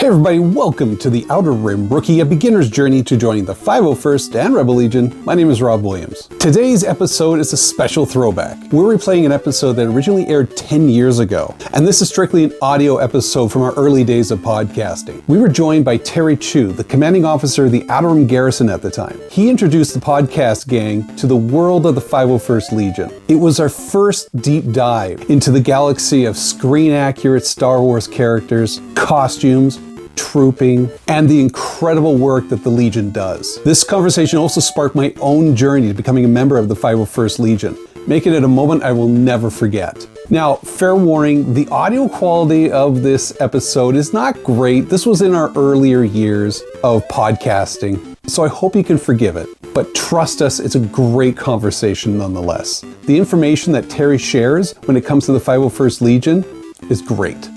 Hey everybody, welcome to the Outer Rim Rookie, a beginner's journey to joining the 501st and Rebel Legion. My name is Rob Williams. Today's episode is a special throwback. We're replaying an episode that originally aired 10 years ago, and this is strictly an audio episode from our early days of podcasting. We were joined by Terry Chui, the commanding officer of the Outer Rim Garrison at the time. He introduced the podcast gang to the world of the 501st Legion. It was our first deep dive into the galaxy of screen-accurate Star Wars characters, costumes, trooping, and the incredible work that the Legion does. This conversation also sparked my own journey to becoming a member of the 501st Legion, making it a moment I will never forget. Now, fair warning, the audio quality of this episode is not great. This was in our earlier years of podcasting, so I hope you can forgive it. But trust us, it's a great conversation nonetheless. The information that Terry shares when it comes to the 501st Legion is great.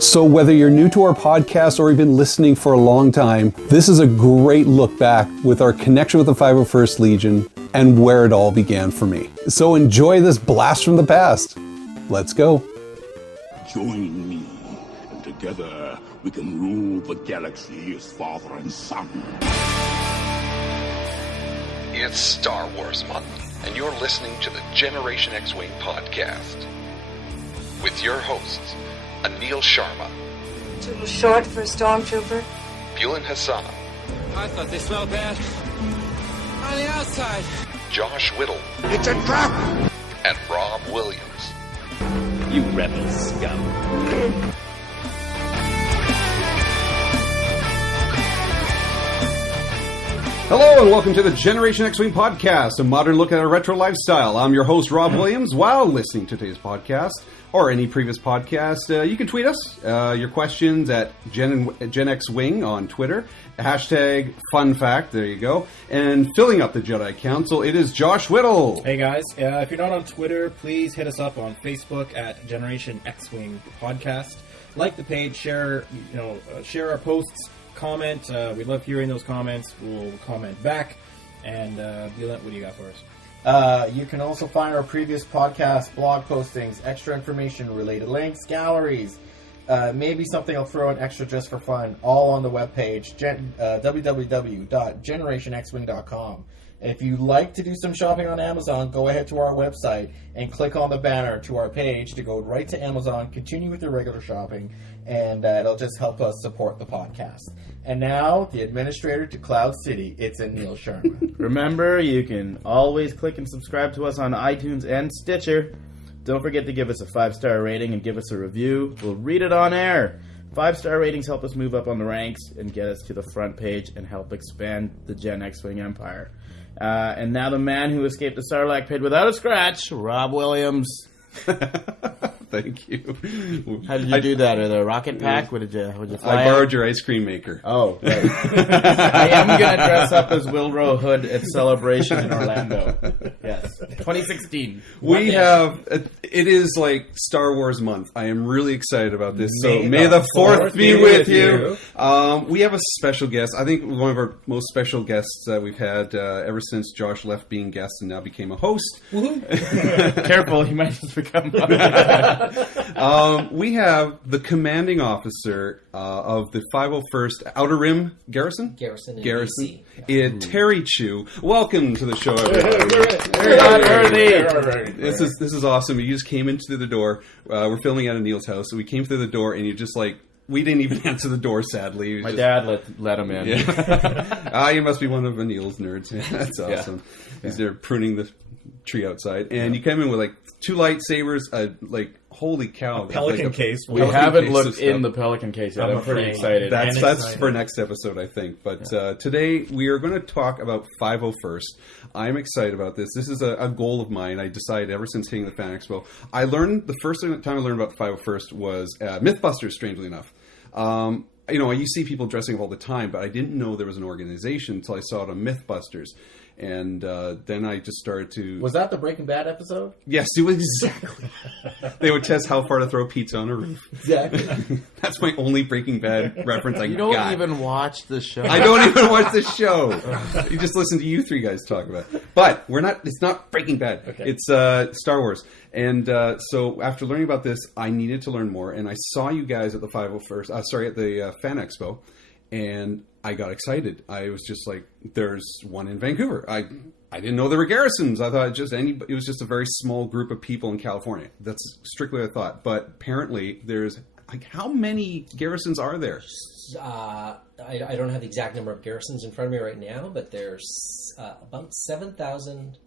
So whether you're new to our podcast or you've been listening for a long time, this is a great look back with our connection with the 501st Legion and where it all began for me. So enjoy this blast from the past. Let's go. Join me, and together we can rule the galaxy as father and son. It's Star Wars month, and you're listening to the Generation X-Wing podcast with your hosts, Anil Sharma. Too short for a stormtrooper. Bulin Hassan. I thought they smelled bad on the outside. Josh Whittle. It's a trap! And Rob Williams. You rebel scum. Hello and welcome to the Generation X-Wing podcast, a modern look at a retro lifestyle. I'm your host, Rob Williams. While listening to today's podcast, or any previous podcast, you can tweet us your questions at Gen X Wing on Twitter. Hashtag fun fact, there you go. And filling up the Jedi Council, it is Josh Whittle. Hey guys, if you're not on Twitter, please hit us up on Facebook at Generation X-Wing Podcast. Like the page, share our posts, comment. We love hearing those comments. We'll comment back. And Bulin, what do you got for us? You can also find our previous podcast, blog postings, extra information, related links, galleries, maybe something I'll throw in extra just for fun, all on the webpage, www.generationxwing.com. If you like to do some shopping on Amazon, go ahead to our website and click on the banner to our page to go right to Amazon, continue with your regular shopping, and it'll just help us support the podcast. And now, the administrator to Cloud City, it's Anil Sharma. Remember, you can always click and subscribe to us on iTunes and Stitcher. Don't forget to give us a 5-star rating and give us a review. We'll read it on air. 5-star ratings help us move up on the ranks and get us to the front page and help expand the Gen X-Wing empire. And now the man who escaped the Sarlacc pit without a scratch, Rob Williams. Thank you. How did you do that? Or the rocket pack? Would you fly I borrowed your ice cream maker. Oh, right. I am going to dress up as Wilbur Hood at Celebration in Orlando. Yes. 2016. We have, it is like Star Wars month. I am really excited about this. So may the 4th be with you. We have a special guest. I think one of our most special guests that we've had ever since Josh left being guest and now became a host. Careful, he might just become we have the commanding officer of the 501st Outer Rim Garrison. Garrison. Terry Chui. Welcome to the show, everybody. This is awesome. You just came into the door. We're filming at Anil's house, so we came through the door, and you just like. We didn't even answer the door, sadly. My dad let him in. Yeah. You must be one of Anil's nerds. That's awesome. Yeah. They're pruning the tree outside. And you came in with like 2 lightsabers, holy cow. Pelican case. We haven't looked in the Pelican case yet. I'm pretty excited. That's for next episode, I think. But today we are going to talk about 501st. I'm excited about this. This is a goal of mine. I decided ever since hitting the Fan Expo. The first time I learned about the 501st was Mythbusters, strangely enough. You see people dressing up all the time, but I didn't know there was an organization until I saw it on Mythbusters. And then I just started to... Was that the Breaking Bad episode? Yes, it was exactly. They would test how far to throw pizza on a roof. Exactly. That's my only Breaking Bad reference I got. You don't even watch the show. I don't even watch the show. You just listen to you three guys talk about it. But it's not Breaking Bad. Okay. It's Star Wars. And so after learning about this, I needed to learn more. And I saw you guys at the 501st, at the Fan Expo. And I got excited. I was just like, there's one in Vancouver. I didn't know there were garrisons. I thought it was just a very small group of people in California. That's strictly what I thought. But apparently there's, like, how many garrisons are there? I don't have the exact number of garrisons in front of me right now, but there's about 7,000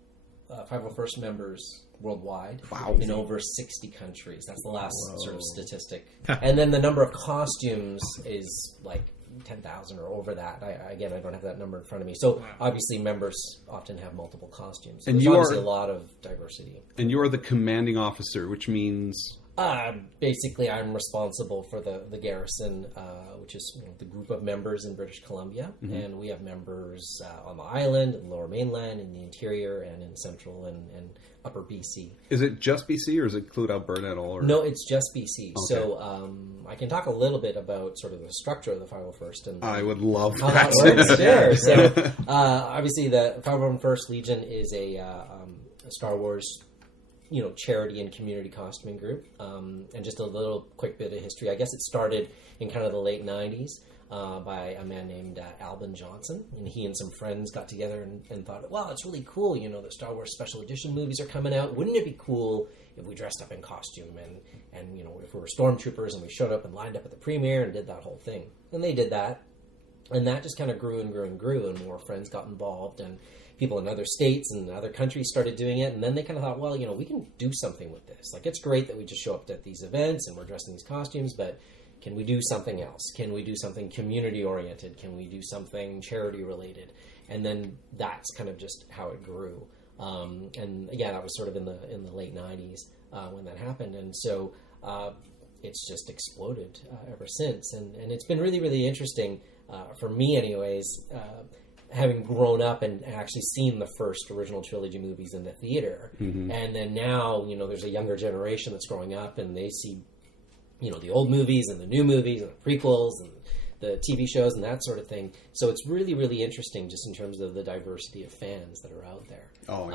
501st members worldwide in over 60 countries. That's the last sort of statistic. And then the number of costumes is like 10,000 or over that. I don't have that number in front of me. So obviously members often have multiple costumes. So and there's you obviously are a lot of diversity. And you are the commanding officer, which means... Basically, I'm responsible for the garrison, which is the group of members in British Columbia. Mm-hmm. And we have members on the island, in the lower mainland, in the interior, and in central and upper BC. Is it just BC, or does it include Alberta at all? Or? No, it's just BC. Okay. So I can talk a little bit about sort of the structure of the 501st. And I would love how that. works. Sure. So obviously, the 501st Legion is a Star Wars charity and community costuming group. And just a little quick bit of history. I guess it started in kind of the late 90s by a man named Albin Johnson. And he and some friends got together and thought, wow, it's really cool, the Star Wars special edition movies are coming out. Wouldn't it be cool if we dressed up in costume and if we were stormtroopers and we showed up and lined up at the premiere and did that whole thing. And they did that. And that just kind of grew and grew and grew, and more friends got involved, and people in other states and other countries started doing it. And then they kind of thought, well, we can do something with this. Like, it's great that we just show up at these events and we're dressed in these costumes, but can we do something else? Can we do something community-oriented? Can we do something charity-related? And then that's kind of just how it grew. And again, that was sort of in the late 90s when that happened. And so it's just exploded ever since. And it's been really, really interesting, for me anyways, having grown up and actually seen the first original trilogy movies in the theater. Mm-hmm. And then now, there's a younger generation that's growing up and they see, the old movies and the new movies and the prequels and the TV shows and that sort of thing. So it's really, really interesting just in terms of the diversity of fans that are out there. Oh,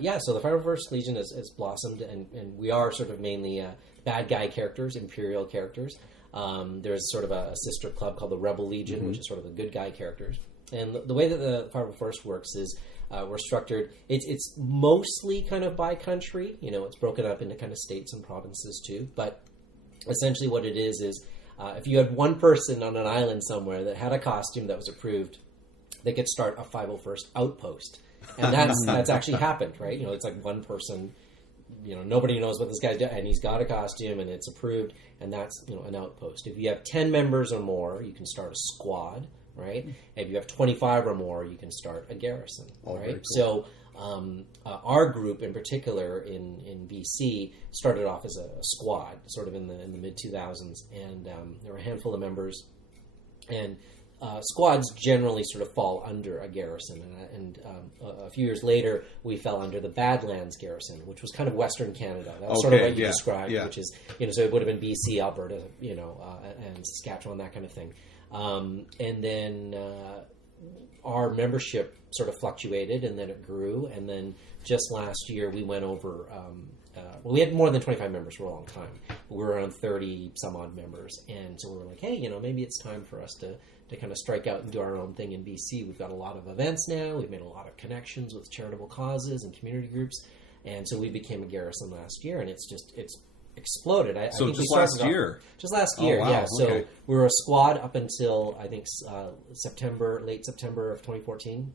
yeah. So the 501st Legion has blossomed, and we are sort of mainly bad guy characters, Imperial characters. There's sort of a sister club called the Rebel Legion, mm-hmm. which is sort of the good guy characters. And the way that the 501st works is we're structured. It's mostly kind of by country. It's broken up into kind of states and provinces too. But essentially what it is if you had one person on an island somewhere that had a costume that was approved, they could start a 501st outpost. And that's actually happened, right? It's like one person, nobody knows what this guy's doing, and he's got a costume and it's approved, and that's, an outpost. If you have 10 members or more, you can start a squad, right? If you have 25 or more, you can start a garrison, right? Cool. So our group in particular in BC started off as a squad, sort of in the mid-2000s, and there were a handful of members, and squads generally sort of fall under a garrison, and a few years later we fell under the Badlands Garrison, which was kind of Western Canada. That was sort of what you described, which is, so it would have been BC, Alberta, and Saskatchewan, that kind of thing. And then our membership sort of fluctuated, and then it grew, and then just last year we went over... we had more than 25 members for a long time. We were around 30 some odd members, and so we were like, hey, maybe it's time for us to kind of strike out and do our own thing in BC. We've got a lot of events now. We've made a lot of connections with charitable causes and community groups, and so we became a garrison last year, and it's exploded. I think just last year? Just last year, wow. yeah. So okay. we were a squad up until, I think, late September of 2014.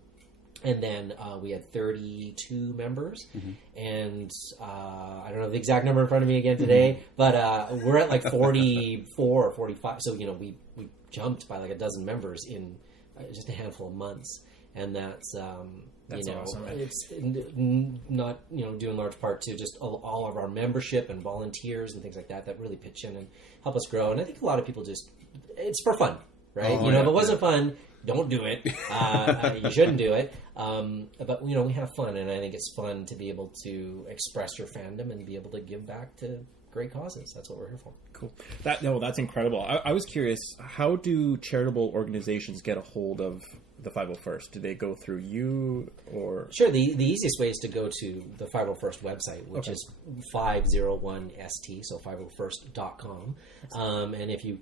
And then we had 32 members, mm-hmm. and I don't have the exact number in front of me again today, mm-hmm. but we're at like 44 or 45. So, we jumped by like a dozen members in just a handful of months. And that's awesome. It's not, due in large part to just all of our membership and volunteers and things like that really pitch in and help us grow. And I think a lot of people it's for fun, right? If it wasn't fun, don't do it. You shouldn't do it. But we have fun, and I think it's fun to be able to express your fandom and be able to give back to great causes. That's what we're here for. Cool. That's incredible. I was curious, how do charitable organizations get a hold of the 501st? Do they go through you, or? Sure. The easiest way is to go to the 501st website, which is 501st, so 501st.com. And if you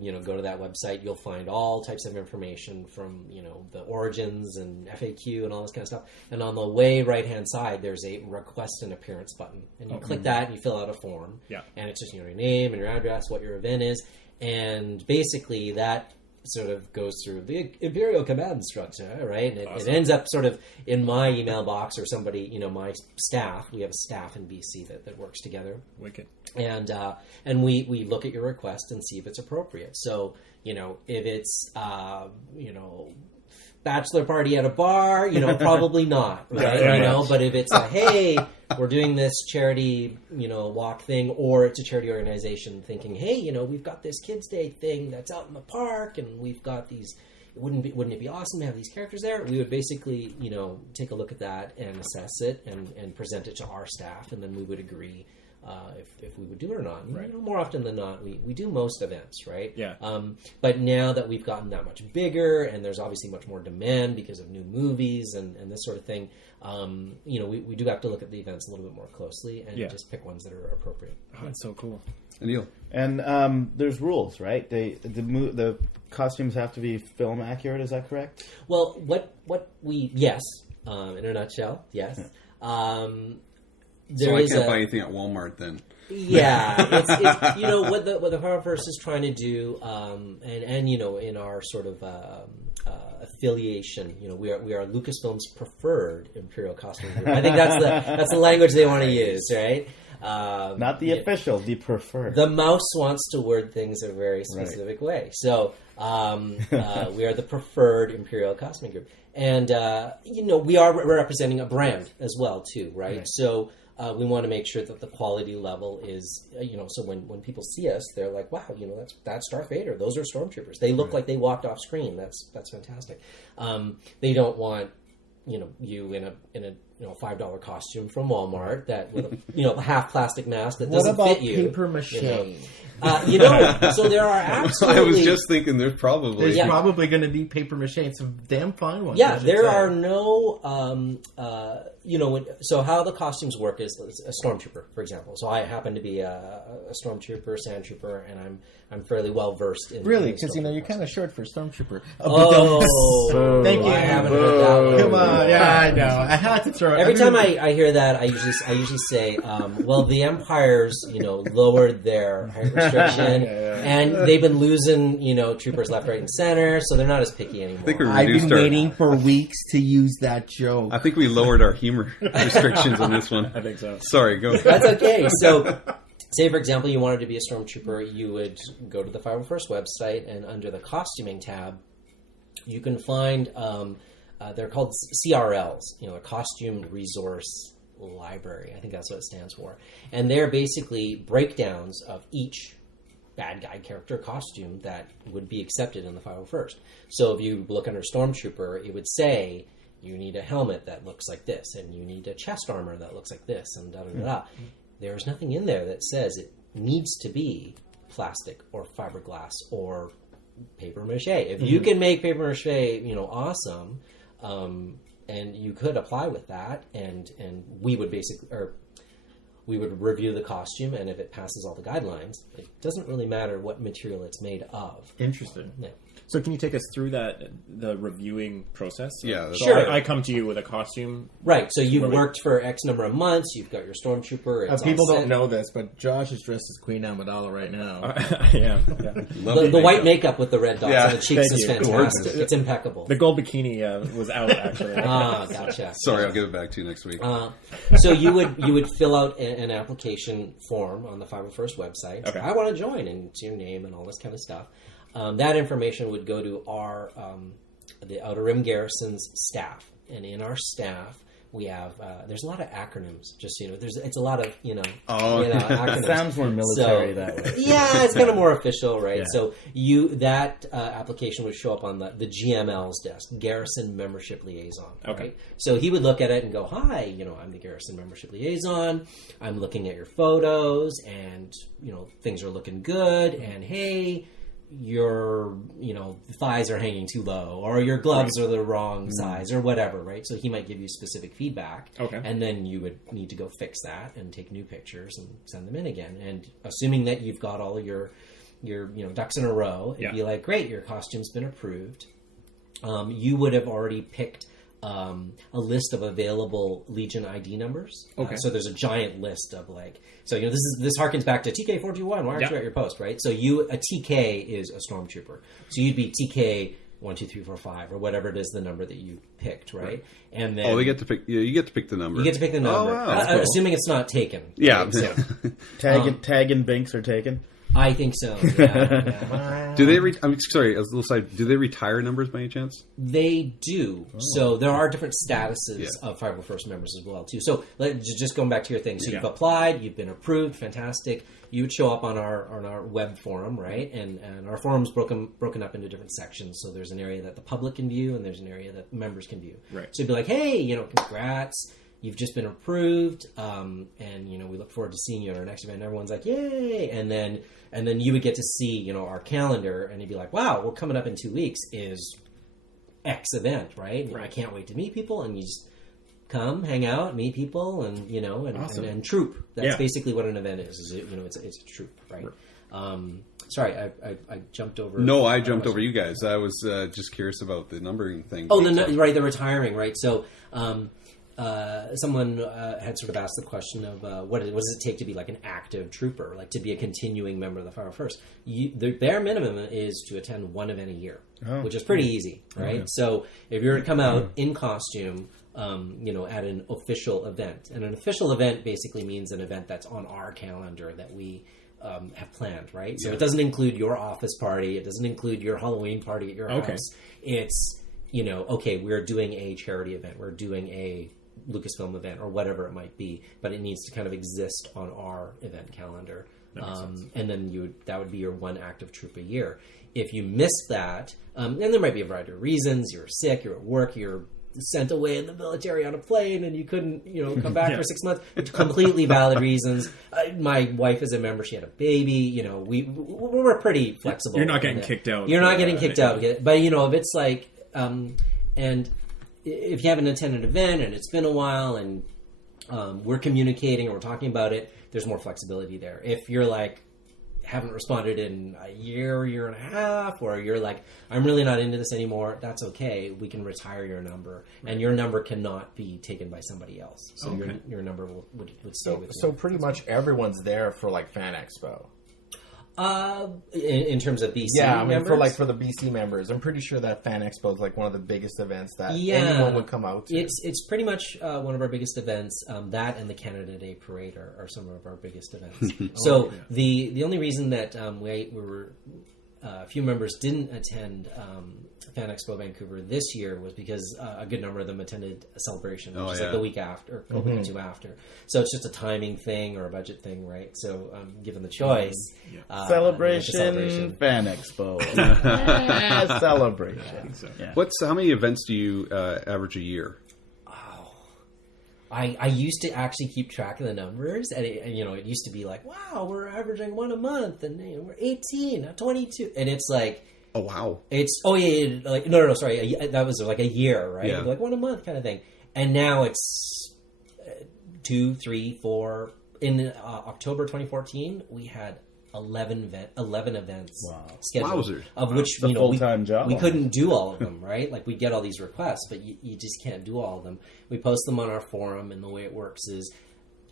go to that website, you'll find all types of information from, the origins and FAQ and all this kind of stuff. And on the way right-hand side, there's a request an appearance button. And you click that and you fill out a form. Yeah. And it's just your name and your address, what your event is. And basically that sort of goes through the Imperial command structure, right? And it ends up sort of in my email box or somebody, my staff. We have a staff in BC that works together. Wicked. And we look at your request and see if it's appropriate. So, if it's, bachelor party at a bar, probably not, right? But if it's hey, we're doing this charity, walk thing, or it's a charity organization thinking, hey, we've got this Kids Day thing that's out in the park, and we've got these. Wouldn't it be awesome to have these characters there? We would basically, take a look at that and assess it and present it to our staff, and then we would agree if we would do it or not. Right. More often than not, we do most events, right? Yeah. But now that we've gotten that much bigger, and there's obviously much more demand because of new movies and this sort of thing, we do have to look at the events a little bit more closely and just pick ones that are appropriate. Oh, that's so cool. Anil. And there's rules, right? The costumes have to be film accurate. Is that correct? Well, yes, in a nutshell, yes. So I can't buy anything at Walmart then. Yeah, it's what the 501st is trying to do, and in our sort of affiliation, we are Lucasfilm's preferred Imperial costume group. I think that's the language they want to use, right? Not the official, the preferred. The mouse wants to word things a very specific way, so we are the preferred Imperial costuming group, and we are representing a brand as well too, right? So. We want to make sure that the quality level is, so when people see us, they're like, wow, that's Darth Vader. Those are stormtroopers. They look like they walked off screen. That's fantastic. They don't want, you in a $5 costume from Walmart that with a half plastic mask that doesn't fit you. What about paper mache? So there are absolutely. I was just thinking there's probably going to be paper mache and some damn fine ones. Yeah, there are no. So how the costumes work is a stormtrooper, for example. So I happen to be a stormtrooper, sand trooper, and I'm fairly well versed in. Really, because you're kind of short for stormtrooper. Thank you. I haven't heard that one. Come on, yeah, I know. I had to throw it. Every time I hear that, I usually say, well, the Empire's lowered their height restriction, and they've been losing troopers left, right, and center, so they're not as picky anymore. I've been waiting for weeks to use that joke. I think we lowered our humor restrictions on this one. I think so. Sorry, go. That's okay. So, say for example, you wanted to be a stormtrooper, you would go to the 501st website, and under the costuming tab, you can find they're called CRLs, a Costume Resource Library. I think that's what it stands for, and they're basically breakdowns of each bad guy character costume that would be accepted in the 501st. So if you look under Stormtrooper, it would say you need a helmet that looks like this, and you need a chest armor that looks like this, and da-da-da-da. There's nothing in there that says it needs to be plastic or fiberglass or paper mache. If you can make paper mache, awesome, and you could apply with that, and we would we would review the costume, and if it passes all the guidelines, it doesn't really matter what material it's made of. Interesting. Yeah. So can you take us through the reviewing process? Yeah. So sure. I come to you with a costume. Right. So you've worked for X number of months. You've got your stormtrooper. It's people don't know this, but Josh is dressed as Queen Amidala right now. Yeah. The white makeup with the red dots on the cheeks is fantastic. It's impeccable. The gold bikini was out, actually. Gotcha. Sorry, I'll give it back to you next week. So you would fill out an application form on the 501st website. Okay. I want to join, and it's your name and all this kind of stuff. That information would go to the Outer Rim Garrison's staff, and in our staff We have there's a lot of acronyms. Just it's a lot of It acronyms. sounds more military that way. Yeah, it's kind of more official, right? Yeah. So that application would show up on the GML's desk, Garrison Membership Liaison. Okay. Right? So he would look at it and go, "Hi, I'm the Garrison Membership Liaison. I'm looking at your photos, and things are looking good. And hey, your thighs are hanging too low, or your gloves are the wrong size, or whatever, right?" So he might give you specific feedback, and then you would need to go fix that and take new pictures and send them in again. And assuming that you've got all of your ducks in a row, it'd be like, great, your costume's been approved. You would have already picked a list of available Legion ID numbers. Okay. So there's a giant list of this harkens back to TK421. Why aren't you at your post, right? So a TK is a stormtrooper. So you'd be TK 1, 2, 3, 4, 5, or whatever it is, the number that you picked, right? And then they get to pick. Yeah, you get to pick the number. You get to pick the number, Oh, wow. That's cool. assuming it's not taken. Yeah. Right? So, Tag and Binks are taken. I think so. Yeah. Do they? I'm sorry. As a little side, do they retire numbers by any chance? They do. So there are different statuses of 501st members as well too. So just going back to your thing. So you've applied, you've been approved, fantastic. You would show up on our web forum, right? And our forum's broken up into different sections. So there's an area that the public can view, and there's an area that members can view. Right. So you'd be like, hey, congrats. You've just been approved, and we look forward to seeing you at our next event. And everyone's like, yay! And then you would get to see our calendar, and you'd be like, wow, we're coming up in 2 weeks is X event, right? I can't wait to meet people, and you just come, hang out, meet people, and Awesome. and troop. That's basically what an event is. It's a troop, right? Sorry, I jumped over. No, I jumped over you guys. I was just curious about the numbering thing. Oh, the retiring, right? So. Someone had sort of asked the question of what does it take to be like an active trooper, like to be a continuing member of the 501st? The bare minimum is to attend one event a year, which is pretty easy, right? So if you're to come out in costume, at an official event, and an official event basically means an event that's on our calendar that we have planned, right? So it doesn't include your office party, it doesn't include your Halloween party at your house. It's we're doing a charity event, we're doing a Lucasfilm event or whatever it might be, but it needs to kind of exist on our event calendar. And then that would be your one active troop a year. If you miss that, and there might be a variety of reasons, you're sick, you're at work, you're sent away in the military on a plane and you couldn't, come back for 6 months, it's completely valid reasons. My wife is a member, she had a baby, we're pretty flexible. You're not getting kicked out. You're not getting kicked out. But, if it's like, and if you haven't attended an event and it's been a while and we're communicating or we're talking about it, there's more flexibility there. If you're like, haven't responded in a year and a half, or you're like, I'm really not into this anymore, that's okay. We can retire your number, and your number cannot be taken by somebody else. So your number would stay with you. So pretty much everyone's there for like Fan Expo. In terms of BC members? For the BC members, I'm pretty sure that Fan Expo is like one of the biggest events that anyone would come out to. It's pretty much one of our biggest events. That and the Canada Day Parade are some of our biggest events. The only reason that we were a few members didn't attend Fan Expo Vancouver this year was because a good number of them attended a celebration, which is like the week after, or a week or two after. So it's just a timing thing or a budget thing, right? So given the choice, celebration, Fan Expo, celebration. How many events do you average a year? I used to actually keep track of the numbers, and it used to be like, wow, we're averaging one a month, and we're 18, 22, and it's like, oh wow, it's like no, sorry, that was like a year, right? Yeah. Like 1 a month kind of thing, and now it's 2, 3, 4. In October 2014, we had 11 events scheduled, Wowzers. of which full-time job. We couldn't do all of them, right? Like we get all these requests, but you just can't do all of them. We post them on our forum, and the way it works is,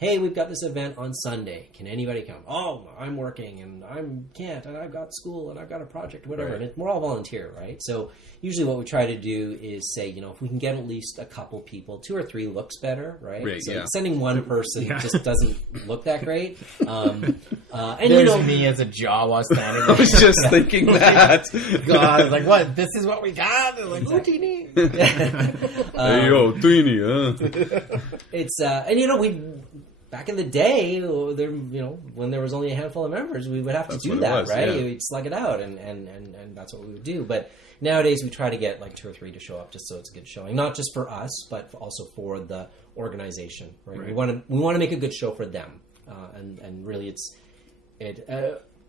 hey, we've got this event on Sunday. Can anybody come? Oh, I'm working and I can't, and I've got school and I've got a project, whatever. Right. And we're all volunteer, right? So usually what we try to do is say, if we can get at least a couple people, 2 or 3 looks better, right? Right, So yeah. sending one person just doesn't look that great. And There's me as a Jawa standing there. I was just thinking that. God, like, what? This is what we got? They're like, what do you need? Hey, yo, Tweenie, huh? It's we back in the day, when there was only a handful of members, we would have to That's do what it that, was, right? yeah. We'd slug it out, and that's what we would do. But nowadays, we try to get like 2 or 3 to show up, just so it's a good showing, not just for us, but also for the organization. Right? We want to make a good show for them, and really,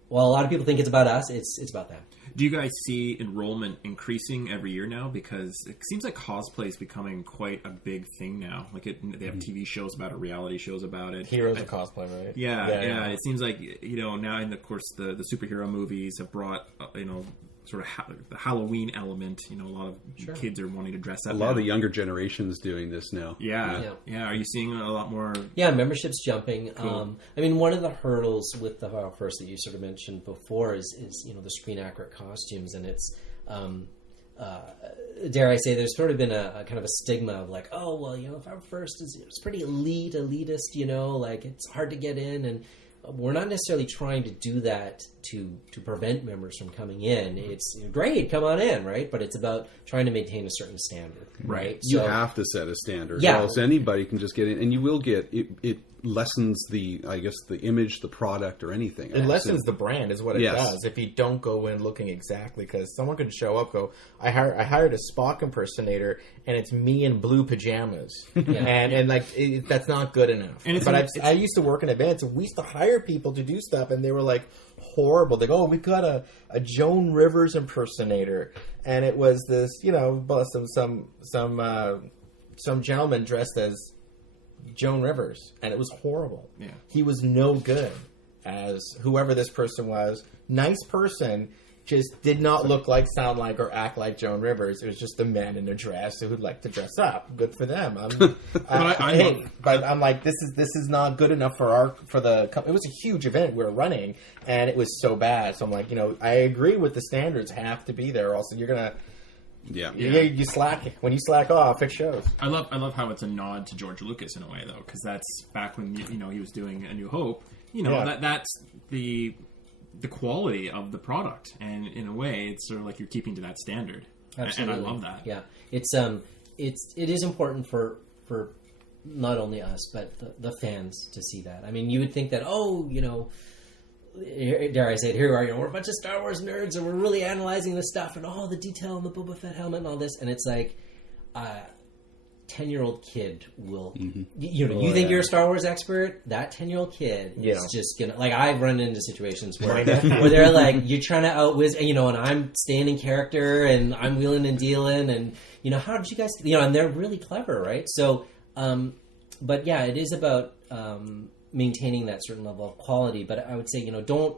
well, a lot of people think it's about us. It's about them. Do you guys see enrollment increasing every year now? Because it seems like cosplay is becoming quite a big thing now. Like they have TV shows about it, reality shows about it. Heroes of cosplay, right? Yeah. It seems like now, and of course the superhero movies have brought sort of the Halloween element. A lot of kids are wanting to dress up. A lot of the younger generations doing this now. Yeah. Are you seeing a lot more? Yeah, membership's jumping. Cool. One of the hurdles with the first that you sort of mentioned before is the screen accurate costumes, and it's dare I say, there's sort of been a kind of a stigma of like, oh well, if our first it's pretty elitist, like it's hard to get in, and we're not necessarily trying to do that to prevent members from coming in. It's great, come on in, right? But it's about trying to maintain a certain standard, right? You have to set a standard, yeah. or else anybody can just get in, and you will get it. Lessens the image, the product, or anything. It lessens the brand, is what it Yes. does. If you don't go in looking exactly, because someone could show up, I hired a Spock impersonator, and it's me in blue pajamas, and that's not good enough. But I used to work in events, and we used to hire people to do stuff, and they were like horrible. They go, "Oh, we've got a Joan Rivers impersonator," and it was this, some gentleman dressed as Joan Rivers, and it was horrible. Yeah. He was no good as whoever this person was. Nice person, just did not look like, sound like, or act like Joan Rivers. It was just a man in a dress who'd like to dress up. Good for them. But I'm like, this is not good enough for the. It was a huge event we were running, and it was so bad. So I'm like, I agree with the standards have to be there. Also, you're gonna. You slack when you slack off. It shows. I love how it's a nod to George Lucas in a way, though, because that's back when he was doing A New Hope. That's the quality of the product, and in a way, it's sort of like you're keeping to that standard. Absolutely. And I love that. Yeah, it is important for not only us but the fans to see that. You would think that dare I say it, here we are, we're a bunch of Star Wars nerds and we're really analyzing this stuff and all the detail on the Boba Fett helmet and all this, and it's like 10-year-old kid will you think you're a Star Wars expert, that 10-year-old kid is just gonna, like, I've run into situations where they're like, you're trying to outwiz, and I'm staying in character and I'm wheeling and dealing, and how did you guys, and they're really clever, right? So but yeah, it is about maintaining that certain level of quality. But I would say, don't,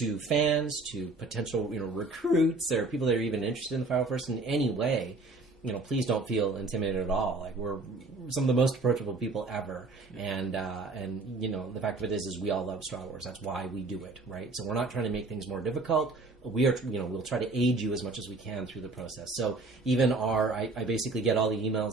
to fans, to potential, recruits, or people that are even interested in the 501st in any way, please don't feel intimidated at all. Like, we're some of the most approachable people ever. And the fact of it is we all love Star Wars. That's why we do it, right? So we're not trying to make things more difficult. We are, we'll try to aid you as much as we can through the process. So even I basically get all the emails,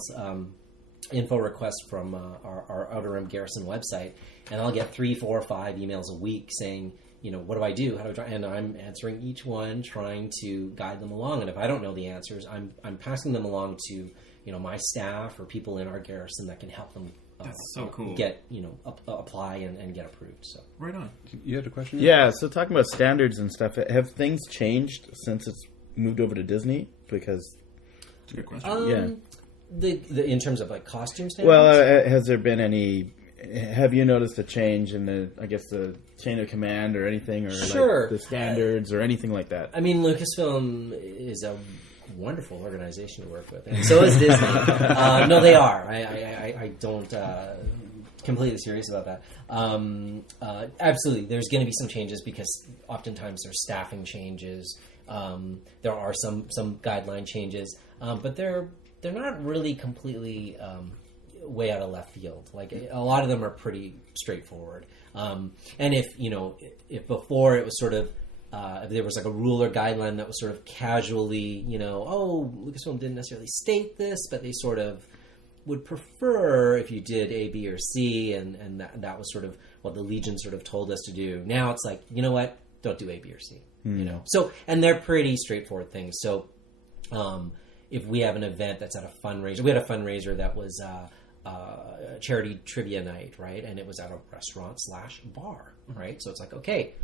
info requests from our Outer Rim Garrison website, and I'll get 3, 4, 5 emails a week saying, what do I do? How do I try? And I'm answering each one, trying to guide them along. And if I don't know the answers, I'm passing them along to my staff or people in our garrison that can help them. That's so cool. Get apply and get approved. So right on. You had a question? Yeah. So talking about standards and stuff, have things changed since it's moved over to Disney? Because it's a good question. The in terms of like costume standards? Well, has there been any? Have you noticed a change in the chain of command or anything, or like the standards or anything like that? Lucasfilm is a wonderful organization to work with, and so is Disney. No, they are. I don't completely serious about that. Absolutely, there's going to be some changes because oftentimes there's staffing changes. There are some guideline changes, but they're not really completely way out of left field. Like a lot of them are pretty straightforward. And if before it was sort of if there was like a rule or guideline that was sort of casually, Lucasfilm didn't necessarily state this, but they sort of would prefer if you did A, B, or C, and that was sort of what the Legion sort of told us to do. Now it's like, you know what? Don't do A, B, or C. So, and they're pretty straightforward things. So, if we have an event that's at a fundraiser, we had a fundraiser that was a charity trivia night, right? And it was at a restaurant/bar, right? So it's like, okay,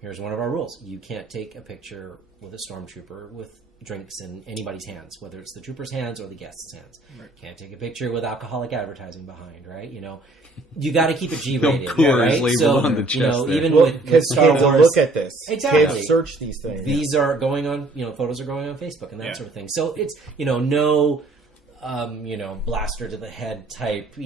here's one of our rules. You can't take a picture with a stormtrooper with drinks in anybody's hands, whether it's the trooper's hands or the guest's hands. Right. Can't take a picture with alcoholic advertising behind, right? You got to keep it G-rated, right? So, on the chest even with Star Wars, look at this. Exactly. Kids search these things. These are going on, photos are going on Facebook and that sort of thing. So it's, no, blaster to the head type,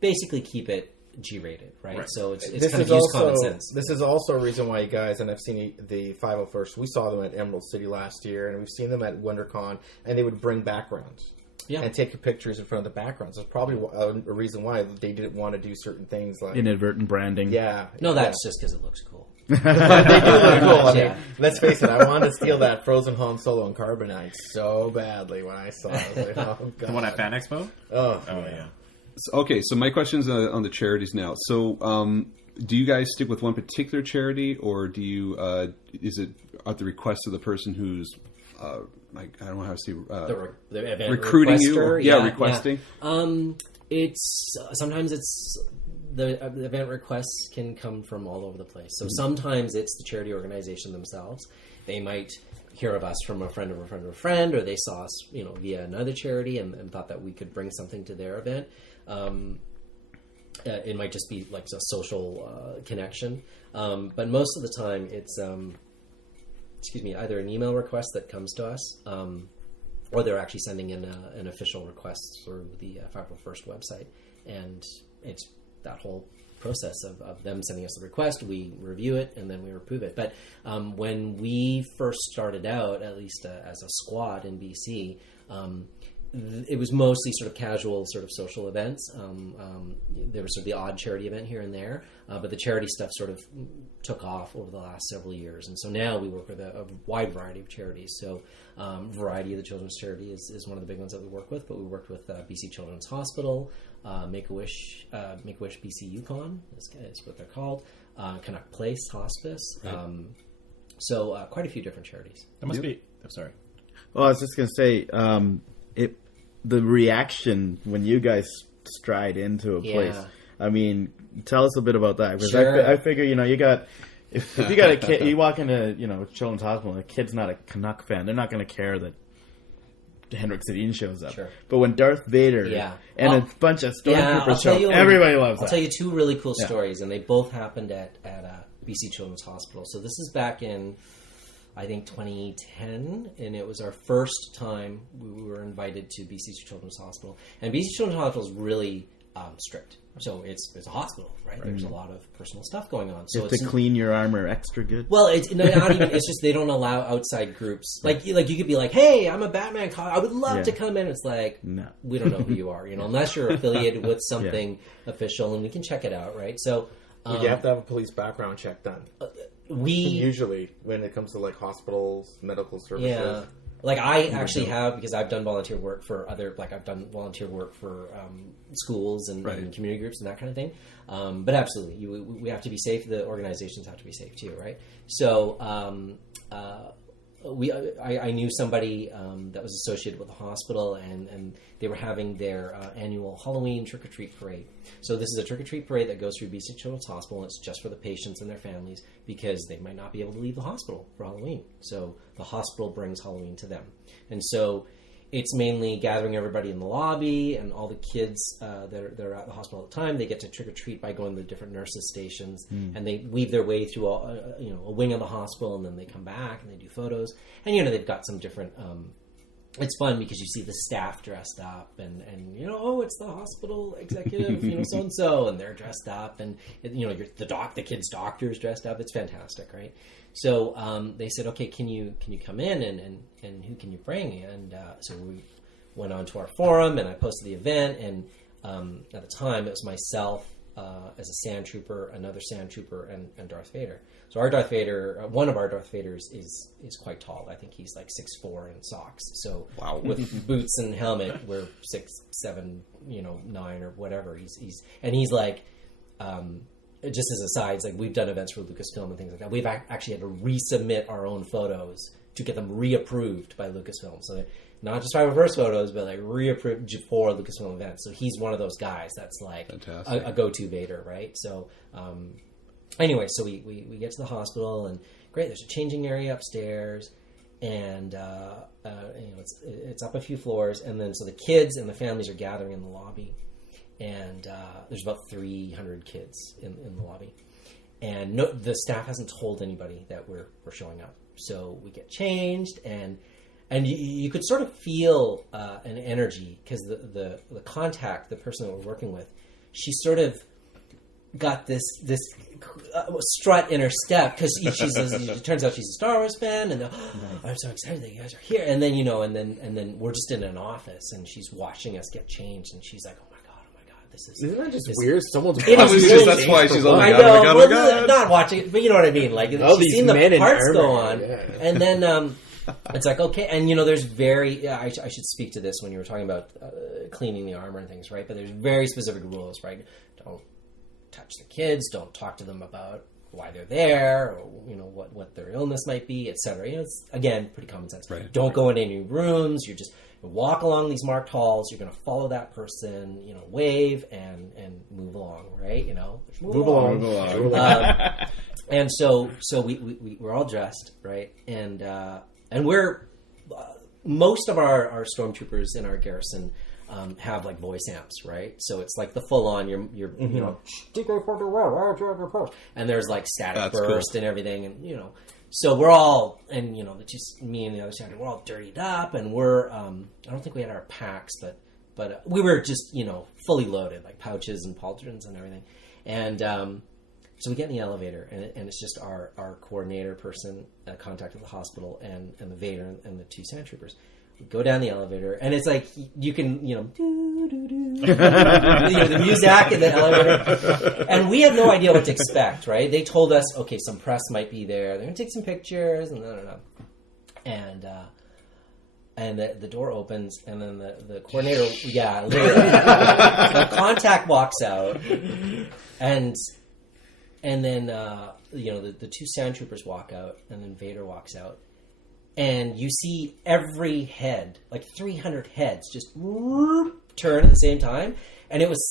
basically keep it G-rated, right? So it's kind of use common sense. This is also a reason why you guys, and I've seen the 501st, we saw them at Emerald City last year, and we've seen them at WonderCon, and they would bring backgrounds. Yeah. And take pictures in front of the backgrounds. That's probably a reason why they didn't want to do certain things like inadvertent branding. Yeah. No, that's just because it looks cool. They do look cool. I mean, let's face it, I wanted to steal that Frozen Han Solo and Carbonite so badly when I saw it. I was like, oh, God. The one at Fan Expo? Oh yeah. So my question's on the charities now. So do you guys stick with one particular charity, or do you is it at the request of the person who's I don't know how to say the event recruiting requester, you? Requesting. It's sometimes it's the event requests can come from all over the place. So sometimes it's the charity organization themselves. They might hear of us from a friend of a friend of a friend, or they saw us, via another charity and thought that we could bring something to their event. It might just be like a social connection, but most of the time it's either an email request that comes to us, or they're actually sending in an official request through the 501st website, and it's that whole process of them sending us the request, we review it, and then we approve it. But when we first started out, at least as a squad in BC, it was mostly sort of casual, sort of social events. There was sort of the odd charity event here and there, but the charity stuff sort of took off over the last several years. And so now we work with a wide variety of charities. So Variety of the Children's Charity is one of the big ones that we work with, but we worked with BC Children's Hospital, Make-A-Wish BC Yukon is what they're called, Canuck Place Hospice. Right. So quite a few different charities. That must be... I'm sorry. Well, I was just going to say... the reaction when you guys stride into a place. I mean, tell us a bit about that, because sure. I figure you got if you got a kid, you walk into Children's Hospital, and a kid's not a Canuck fan, they're not going to care that Henrik Sedin shows up. Sure. But when Darth Vader and a bunch of stormtroopers show up, everybody loves that. I'll tell you two really cool stories, and they both happened at BC Children's Hospital. So this is back in, I think, 2010, and it was our first time we were invited to BC Children's Hospital. And BC Children's Hospital is really strict. So it's a hospital, right? There's a lot of personal stuff going on. So you have to clean your armor extra good? Well, it's not even. It's just they don't allow outside groups. Like you could be like, hey, I'm a Batman I would love to come in. It's like, no, we don't know who you are, unless you're affiliated with something official, and we can check it out, right? So you have to have a police background check done. We usually, when it comes to like hospitals, medical services. Yeah. Like I actually have, because I've done volunteer work for I've done volunteer work for schools and community groups and that kind of thing. But absolutely, we have to be safe. The organizations have to be safe too, right? So I knew somebody that was associated with the hospital, and they were having their annual Halloween trick-or-treat parade. So this is a trick-or-treat parade that goes through BC Children's Hospital, and it's just for the patients and their families, because they might not be able to leave the hospital for Halloween. So the hospital brings Halloween to them. And so it's mainly gathering everybody in the lobby, and all the kids that are at the hospital at the time, they get to trick-or-treat by going to the different nurses' stations, and they weave their way through a wing of the hospital, and then they come back and they do photos. And they've got some different it's fun because you see the staff dressed up, and it's the hospital executive, so and so, and they're dressed up, and the kid's doctor's dressed up. It's fantastic, right? So they said, okay, can you come in, and who can you bring? And so we went on to our forum, and I posted the event, and At the time, it was myself as a sand trooper, another sand trooper, and Darth Vader. So our Darth Vader, one of our Darth Vaders is quite tall. I think he's like 6'4" in socks. So with boots and helmet, we're 6'7", 9 or whatever. He's like, just as asides, like we've done events for Lucasfilm and things like that. We've actually had to resubmit our own photos to get them reapproved by Lucasfilm. So that not just our first photos, but like reapproved for Lucasfilm events. So he's one of those guys that's like a go-to Vader, right? So anyway, so we get to the hospital, and great, there's a changing area upstairs, and it's up a few floors, and then so the kids and the families are gathering in the lobby, and there's about 300 kids in the lobby, and the staff hasn't told anybody that we're showing up. So we get changed, and you could sort of feel an energy, because the contact, the person that we're working with, she sort of got this strut in her step, because it turns out she's a Star Wars fan, and I'm so excited that you guys are here. And then and then we're just in an office, and she's watching us get changed, and she's like, oh my god, this is. Isn't that just weird? Someone's that's why she's all like, oh my god, not watching it, but you know what I mean. Like she's seen the parts go on, and then. It's like, okay, and there's I should speak to this when you were talking about cleaning the armor and things, right? But there's very specific rules, right? Don't touch the kids, don't talk to them about why they're there, or what their illness might be, etc. It's again pretty common sense. Right. Don't go in any rooms. You just walk along these marked halls. You're going to follow that person, wave and move along, right? Move along. And so we're all dressed, right? And we're most of our stormtroopers in our garrison have like voice amps, right? So it's like the full on you're and there's like static burst and everything, and so we're all, and me and the other sergeant, we're all dirtied up, and we're I don't think we had our packs, but we were just fully loaded, like pouches and pauldrons and everything, and so we get in the elevator, and it's just our coordinator person, contact at the hospital, and the Vader and the two sand troopers. We go down the elevator, and it's like you can, the music in the elevator, and we had no idea what to expect. Right? They told us, okay, some press might be there. They're going to take some pictures, and and the door opens, and then the coordinator, the contact walks out, and then the two sand troopers walk out, and then Vader walks out, and you see every head, like 300 heads, just turn at the same time, and it was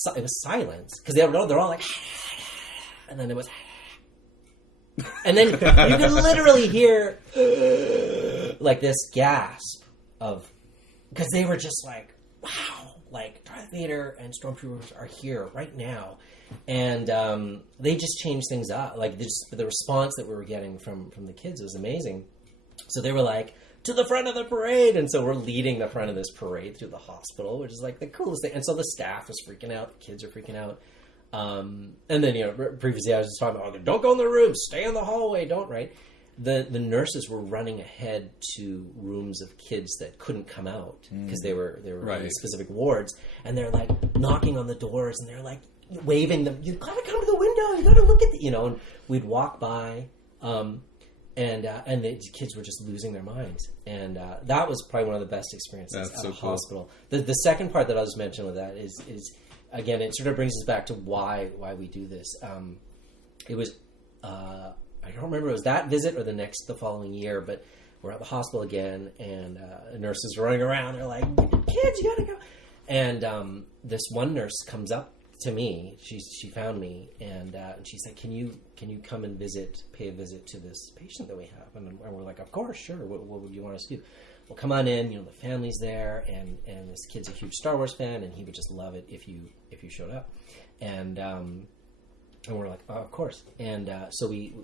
silence, because they're all like, and then it was, and then you can literally hear like this gasp of, because they were just like, wow, like Darth Vader and stormtroopers are here right now. And they just changed things up. Like the response that we were getting from the kids was amazing. So they were like, to the front of the parade. And so we're leading the front of this parade through the hospital, which is like the coolest thing. And so the staff was freaking out. The kids are freaking out. And then, previously I was just talking about, don't go in the room. Stay in the hallway. Don't, right? The nurses were running ahead to rooms of kids that couldn't come out because they were in specific wards. And they're like knocking on the doors, and they're like, waving them, you gotta come to the window, you gotta look at the, and we'd walk by, and the kids were just losing their minds, and that was probably one of the best experiences at a hospital. The second part that I'll just mention with that is again, it sort of brings us back to why we do this. It was I don't remember if it was that visit or the following year, but we're at the hospital again, and nurses are running around, they're like, kids, you gotta go, and this one nurse comes up to me, she found me, and she's like, can you come and pay a visit to this patient that we have? And we're like, of course, sure. What would you want us to do? Well, come on in. The family's there, and this kid's a huge Star Wars fan, and he would just love it if you showed up. And we're like, oh, of course. And so we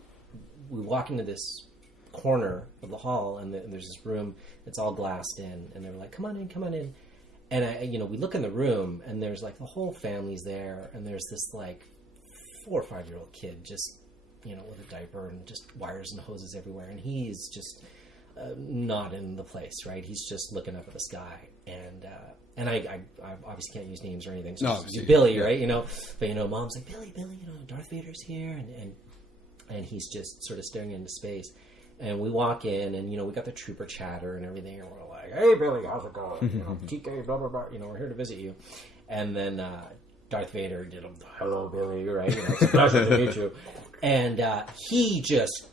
walk into this corner of the hall, and there's this room that's all glassed in, and they were like, come on in. And we look in the room, and there's like the whole family's there, and there's this like 4 or 5-year-old kid just, with a diaper and just wires and hoses everywhere, and he's just not in the place, right? He's just looking up at the sky, and I obviously can't use names or anything. So No, just Billy, right? But Mom's like, Billy, Darth Vader's here, and he's just sort of staring into space. And we walk in, and we got the trooper chatter and everything, and we're like, "Hey, Billy, how's it going? TK, blah blah blah. We're here to visit you." And then Darth Vader did a "Hello, Billy," right? It's a pleasure to meet you. And he just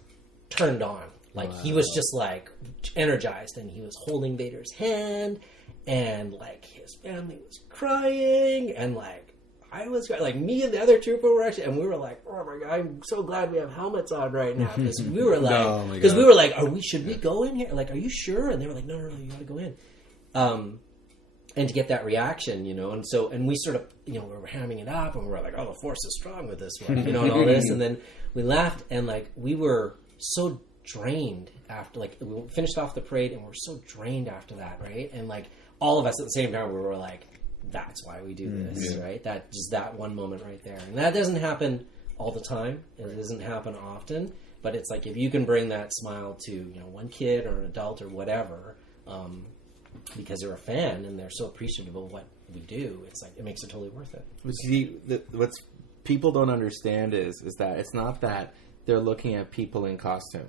turned on. Like, he was just, like, energized, and he was holding Vader's hand, and, like, his family was crying, and, like, I was, like, me and the other trooper were actually, and we were like, oh, my God, I'm so glad we have helmets on right now, because we were like, we were like, should we go in here? Like, are you sure? And they were like, no, you gotta go in. And to get that reaction, and we sort of, we were hamming it up, and we were like, oh, the Force is strong with this one, and all this, and then we laughed, and, like, we were so drained after, like, we finished off the parade, and we were so drained after that, right? And, like, all of us at the same time, we were like, that's why we do this, right? That one moment right there. And that doesn't happen all the time. It doesn't happen often, but it's like, if you can bring that smile to, one kid or an adult or whatever, because they're a fan and they're so appreciative of what we do, it's like, it makes it totally worth it. See, what people don't understand is that it's not that they're looking at people in costume.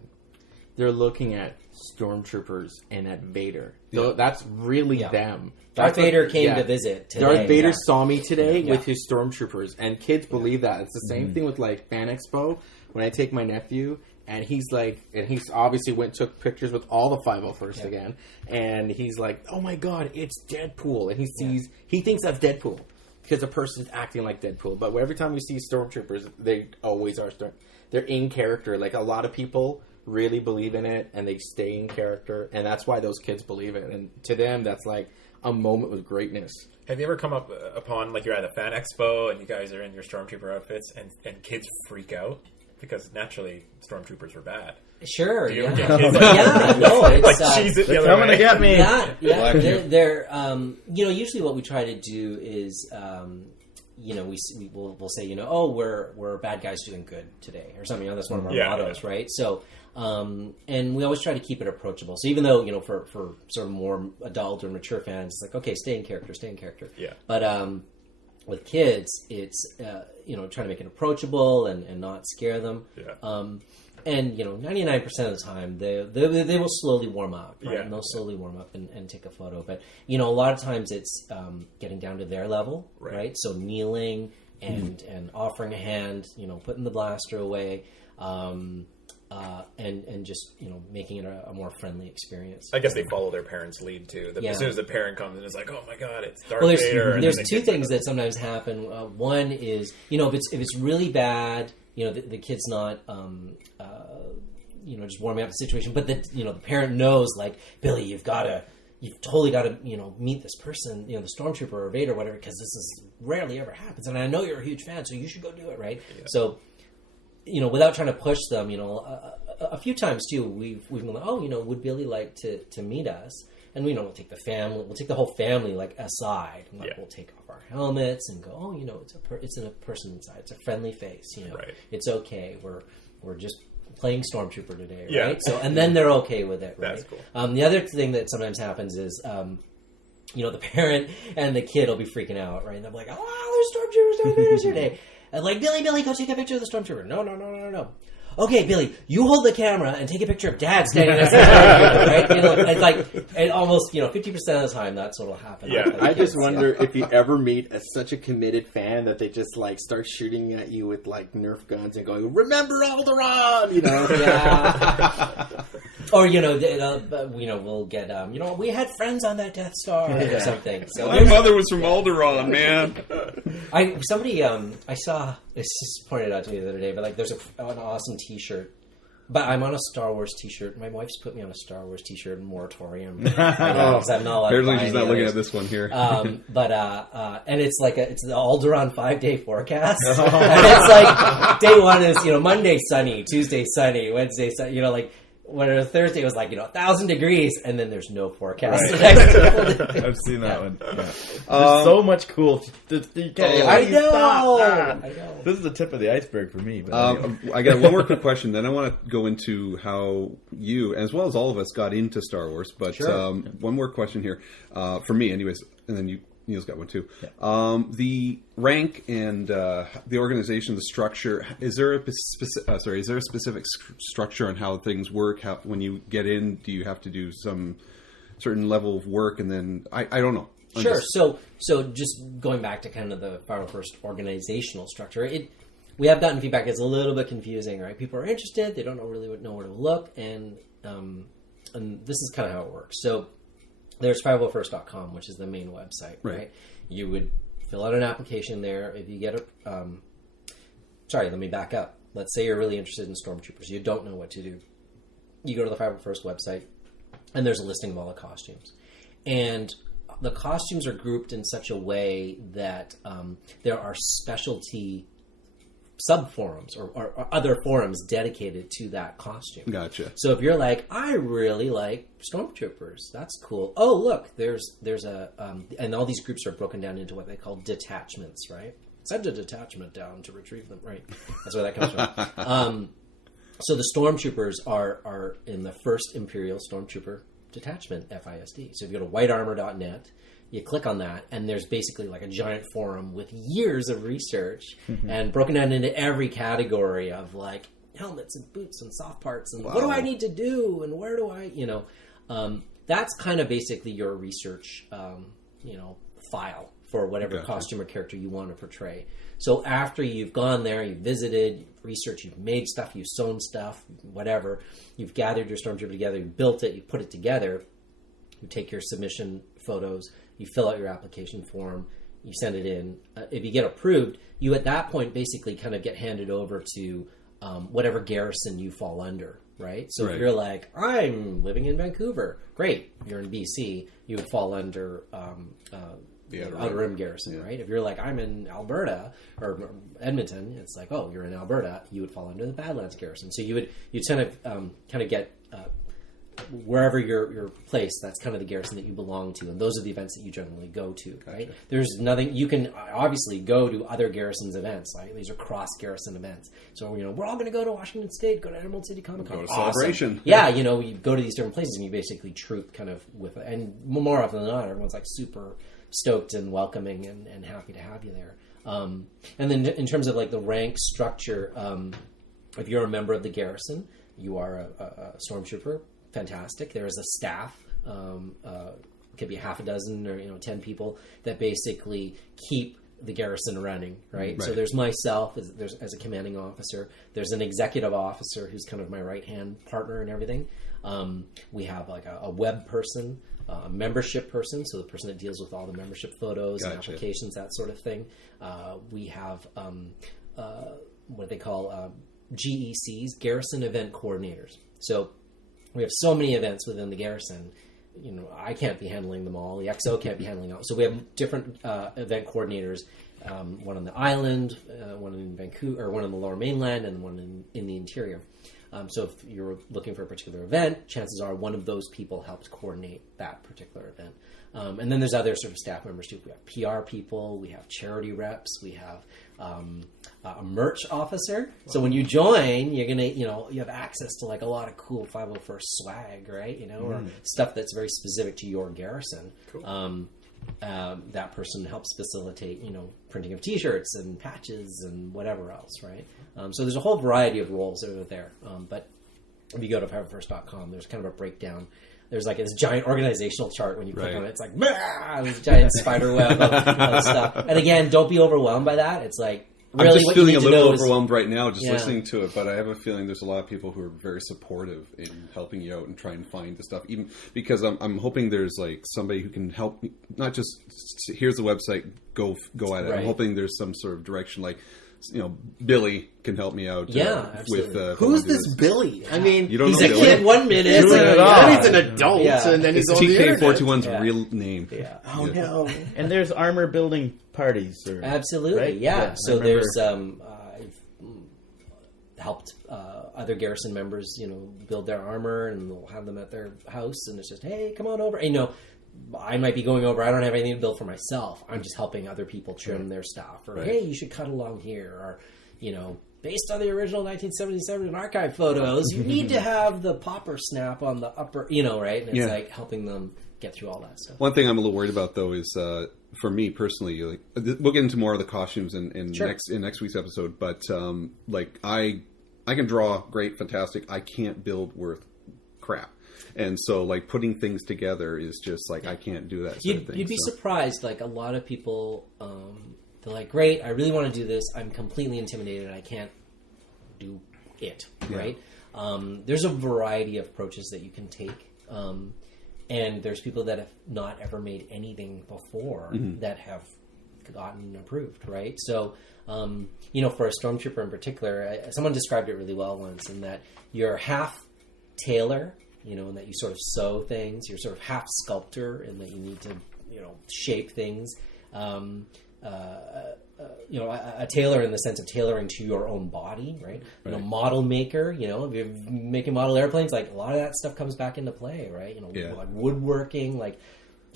They're looking at stormtroopers and at Vader. So that's really them. Darth Vader came to visit today. Darth Vader saw me today with his stormtroopers, and kids believe that. It's the same thing with, like, Fan Expo. When I take my nephew, and he's like, and he's obviously took pictures with all the 501st again, and he's like, oh my God, it's Deadpool, and he thinks that's Deadpool because the person's acting like Deadpool. But every time we see stormtroopers, they always are they're in character. Like, a lot of people really believe in it, and they stay in character, and that's why those kids believe it. And to them, that's like a moment with greatness. Have you ever come upon, like, you're at a fan expo and you guys are in your stormtrooper outfits and kids freak out? Because naturally, stormtroopers were bad. Sure, yeah. It's they're coming to get me. Yeah. They're usually what we try to do is, we'll say, we're bad guys doing good today or something. That's one of our mottos, right? So, and we always try to keep it approachable. So even though, for sort of more adult or mature fans, it's like, okay, stay in character. Yeah. But with kids, it's trying to make it approachable and not scare them. Yeah. And 99% of the time they will slowly warm up, right? Yeah. And they'll slowly warm up and take a photo. But a lot of times it's getting down to their level, right? So kneeling and offering a hand, putting the blaster away. And just making it a more friendly experience. I guess they follow their parents' lead too. As soon as the parent comes in, it's like, oh my God, it's Darth Vader. There's two things that sometimes happen. One is if it's really bad, the kid's not just warming up the situation, but the parent knows, like, Billy, you've totally got to meet this person, the stormtrooper or Vader or whatever, because this is rarely ever happens, and I know you're a huge fan, so you should go do it, right? Yeah. So. Without trying to push them, a few times too, we've been like, would Billy like to meet us? And we'll take the whole family, like, aside. And, like, we'll take off our helmets and go, it's a person inside. It's a friendly face, Right. It's okay. We're just playing Stormtrooper today, right? So, and then they're okay with it, right? That's cool. The other thing that sometimes happens is, the parent and the kid will be freaking out, right? And they'll be like, there's Stormtroopers today. And like, Billy, go take a picture of the stormtrooper. No. Okay, Billy, you hold the camera and take a picture of Dad standing next to the stormtrooper, right? It's like, and almost, 50% of the time that's what'll happen. Yeah, I just wonder if you ever meet such a committed fan that they just, like, start shooting at you with, like, Nerf guns and going, remember Alderaan, Yeah. Or, we'll get, we had friends on that Death Star or something. So my mother was from Alderaan, man. I saw, it's just pointed out to me the other day, but, like, there's an awesome t-shirt. But I'm on a Star Wars t-shirt. My wife's put me on a Star Wars t-shirt moratorium. Because I'm not allowed to buy Apparently she's not looking at this one here. And it's like, it's the Alderaan 5-day forecast. And it's like, day one is, Monday sunny, Tuesday sunny, Wednesday sunny, Whereas Thursday was like, 1,000 degrees, and then there's no forecast the next couple days. I've seen that one. Yeah. There's so much cool. I know. This is the tip of the iceberg for me. But I got one more quick question. Then I want to go into how you, as well as all of us, got into Star Wars. But Sure. One more question here, for me, anyways, and then Neil's got one too. Yeah. The rank and the organization, the structure. Is there a specific structure on how things work? How, when you get in, do you have to do some certain level of work, and then I don't know. Sure. So just going back to kind of the 501st organizational structure, we have gotten feedback. It's a little bit confusing, right? People are interested, they don't really know where to look, and this is kind of how it works. So there's 501st.com, which is the main website, right? You would fill out an application there. If you get sorry, let me back up. Let's say you're really interested in Stormtroopers. You don't know what to do. You go to the 501st website, and there's a listing of all the costumes. And the costumes are grouped in such a way that there are specialty sub-forums or other forums dedicated to that costume. Gotcha. So if you're like, I really like Stormtroopers, that's cool. Oh, look, there's a... and all these groups are broken down into what they call detachments, right? Send a detachment down to retrieve them, right? That's where that comes from. So the Stormtroopers are in the 1st Imperial Stormtrooper Detachment, FISD. So if you go to whitearmor.net, you click on that, and there's basically like a giant forum with years of research and broken down into every category of like helmets and boots and soft parts and what do I need to do and where do I, that's kind of basically your research, file for whatever costume or character you want to portray. So after you've gone there, you've visited, you've researched, you've made stuff, you've sewn stuff, whatever, you've gathered your Stormtrooper together, you've built it, you put it together, you take your submission photos, you fill out your application form, you send it in. If you get approved, you at that point basically kind of get handed over to whatever garrison you fall under, right? So if you're like, I'm living in Vancouver, great, you're in BC, you would fall under the Outer Rim Garrison, right? If you're like, I'm in Alberta or Edmonton, it's like, oh, you're in Alberta, you would fall under the Badlands Garrison. So you'd kind of get wherever you're placed, that's kind of the garrison that you belong to, and those are the events that you generally go to, right? There's nothing, you can obviously go to other garrisons events, right? These are cross-garrison events. So, we're all going to go to Washington State, go to Emerald City Comic Con. Go to Celebration. Yeah, you go to these different places, and you basically troop kind of with, and more often than not, everyone's like super stoked and welcoming and happy to have you there. And then in terms of like the rank structure, if you're a member of the garrison, you are a Stormtrooper. Fantastic. There is a staff, could be half a dozen or 10 people that basically keep the garrison running, right? So there's myself as a commanding officer. There's an executive officer who's kind of my right-hand partner and everything. We have like a web person, a membership person, so the person that deals with all the membership photos and applications, that sort of thing. We have what they call GECs, Garrison Event Coordinators. So we have so many events within the garrison, I can't be handling them all. The XO can't be handling them all. So we have different event coordinators, one on the island, one in Vancouver, or one on the Lower Mainland, and one in the interior. So if you're looking for a particular event, chances are one of those people helps coordinate that particular event. And then there's other sort of staff members too. We have PR people, we have charity reps, we have a merch officer. So when you join, you're gonna, you have access to like a lot of cool 501st swag, right? Or stuff that's very specific to your garrison. Cool. That person helps facilitate, printing of T-shirts and patches and whatever else, right? So there's a whole variety of roles that are there. But if you go to 501st.com, there's kind of a breakdown. There's like this giant organizational chart when you click on it. It's like, this giant spider web of stuff. And again, don't be overwhelmed by that. It's like, really, I'm just what feeling you a need to little know is, overwhelmed right now just listening to it, but I have a feeling there's a lot of people who are very supportive in helping you out and trying to find the stuff, even because I'm hoping there's like somebody who can help me, not just here's the website, go at it. I'm hoping there's some sort of direction, like, Billy can help me out. With who's this Billy? I mean, you don't he's know a Billy? kid 1 minute, then he's an adult, and then he's it's on the internet. TK421's real name. Yeah. Oh no! And there's armor building parties. Absolutely, right? Yeah. So there's I've helped other garrison members, build their armor and they'll have them at their house, and it's just, hey, come on over. And, I might be going over. I don't have anything to build for myself. I'm just helping other people trim their stuff. Or hey, you should cut along here. Or based on the original 1977 archive photos, you need to have the popper snap on the upper. Right? And it's like helping them get through all that stuff. One thing I'm a little worried about though is for me personally, we'll get into more of the costumes in next week's episode. But I can draw great, fantastic. I can't build worth crap. And so, putting things together is just, I can't do that sort of thing. You'd be surprised. A lot of people, they're like, great, I really want to do this. I'm completely intimidated. I can't do it, right? There's a variety of approaches that you can take. And there's people that have not ever made anything before that have gotten approved, right? So, for a stormtrooper in particular, someone described it really well once in that you're half tailor, and that you sort of sew things. You're sort of half sculptor in that you need to, shape things. A tailor in the sense of tailoring to your own body, right? Model maker, if you're making model airplanes, a lot of that stuff comes back into play, right? Like woodworking,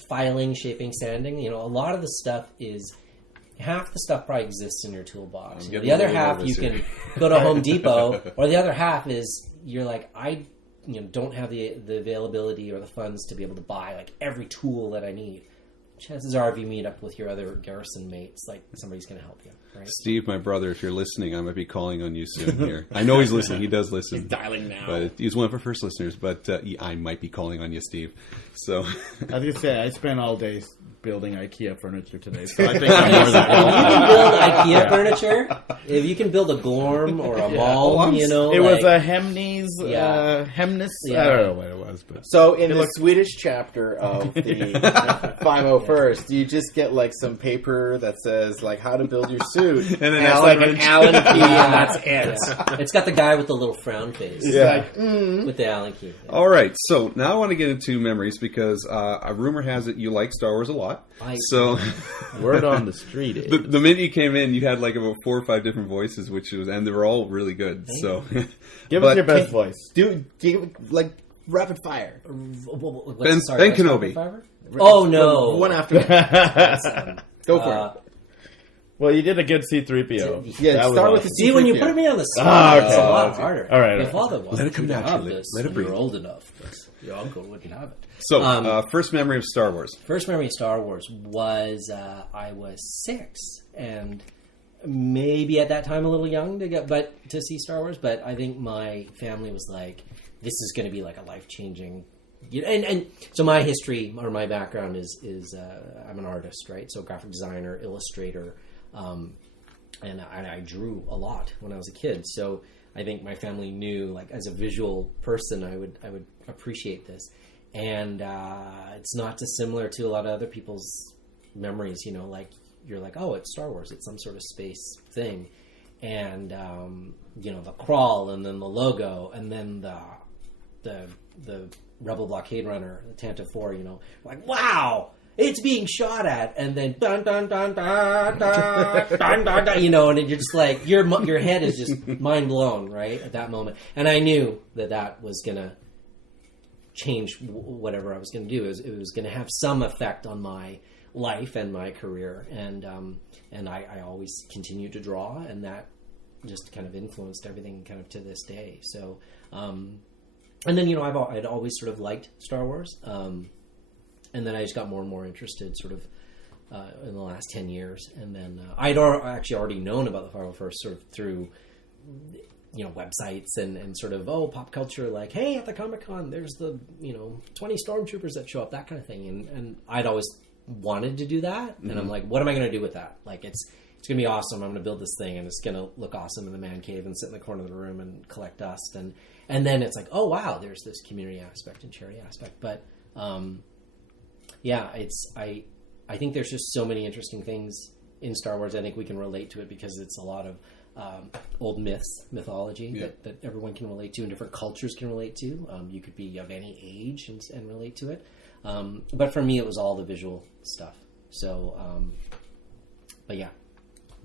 filing, shaping, sanding. A lot of the stuff is... Half the stuff probably exists in your toolbox. The other half you can go to Home Depot, or the other half is you're like, I don't have the availability or the funds to be able to buy every tool that I need. Chances are, if you meet up with your other garrison mates, somebody's going to help you. Right? Steve, my brother, if you're listening, I might be calling on you soon here. I know he's listening. He does listen. He's dialing now. But he's one of our first listeners. But I might be calling on you, Steve. So I was going to say, I spent all day building IKEA furniture today, so I think I'm more than If you can build IKEA furniture, if you can build a Glorm or a Malm, it was a Hemnes, Hemnes. I don't know what it was, but so in the Swedish chapter of the 501st, you just get some paper that says how to build your suit, and then it's an Allen key, and that's it. Yeah. It's got the guy with the little frown face, with the Allen key. Yeah. All right, so now I want to get into memories because a rumor has it you like Star Wars a lot. Word on the street is. The minute you came in, you had about 4 or 5 different voices, and they were all really good. So, give us your best voice. Do rapid fire. Ben Kenobi. Oh no! One after that. Go for it. Well, you did a good C-3PO. Yeah, start with the C-3PO. See, when you put me on the spot, it's a lot harder. All right. My father wanted Let it come naturally. Let it breathe. You're old enough, but your uncle wouldn't have it. So, first memory of Star Wars. First memory of Star Wars was I was 6, and maybe at that time a little young to see Star Wars. But I think my family was like, "This is going to be a life-changing." And so my history or my background is I'm an artist, right? So graphic designer, illustrator. And I drew a lot when I was a kid, so I think my family knew, as a visual person, I would appreciate this, and it's not dissimilar to a lot of other people's memories. You're like, oh, it's Star Wars, it's some sort of space thing, and the crawl, and then the logo, and then the Rebel blockade runner, the Tantive 4. Like, wow. It's being shot at, and then dun dun dun dun dun dun dun, dun and you're just like your head is just mind blown, right, at that moment. And I knew that was gonna change whatever I was gonna do. It was gonna have some effect on my life and my career, and I always continued to draw, and that just kind of influenced everything kind of to this day. So, and then I'd always sort of liked Star Wars. And then I just got more and more interested sort of in the last 10 years. And then I'd actually already known about the 501st sort of through, websites and sort of, pop culture, like, hey, at the Comic-Con, there's the, 20 stormtroopers that show up, that kind of thing. And I'd always wanted to do that. And I'm like, what am I going to do with that? Like, it's going to be awesome. I'm going to build this thing, and it's going to look awesome in the man cave and sit in the corner of the room and collect dust. And then it's like, oh, wow, there's this community aspect and charity aspect. But, yeah, I think there's just so many interesting things in Star Wars. I think we can relate to it because it's a lot of old mythology that everyone can relate to and different cultures can relate to. You could be of any age and relate to it. But for me, it was all the visual stuff. So, but yeah.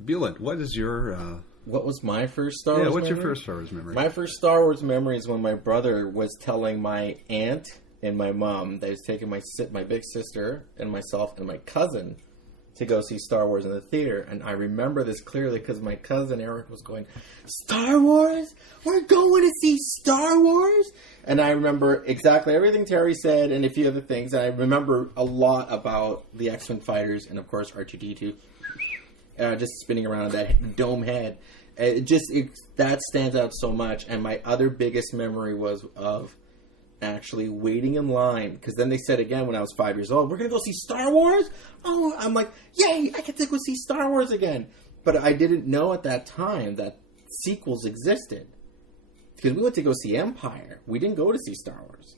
Bielan, what is your what was my first Star Wars what's memory? your first Star Wars memory? My first Star Wars memory is when my brother was telling my aunt and my mom that he was taking my big sister and myself and my cousin to go see Star Wars in the theater. And I remember this clearly because my cousin Eric was going, Star Wars? We're going to see Star Wars? And I remember exactly everything Terry said and a few other things. And I remember a lot about the X-Wing fighters and, of course, R2-D2 just spinning around that dome head. That stands out so much. And my other biggest memory was of actually waiting in line, because then they said again when I was 5 years old, we're gonna go see Star Wars. Oh, I'm like, yay, I get to go see Star Wars again. But I didn't know at that time that sequels existed, because we went to go see Empire. We didn't go to see Star Wars.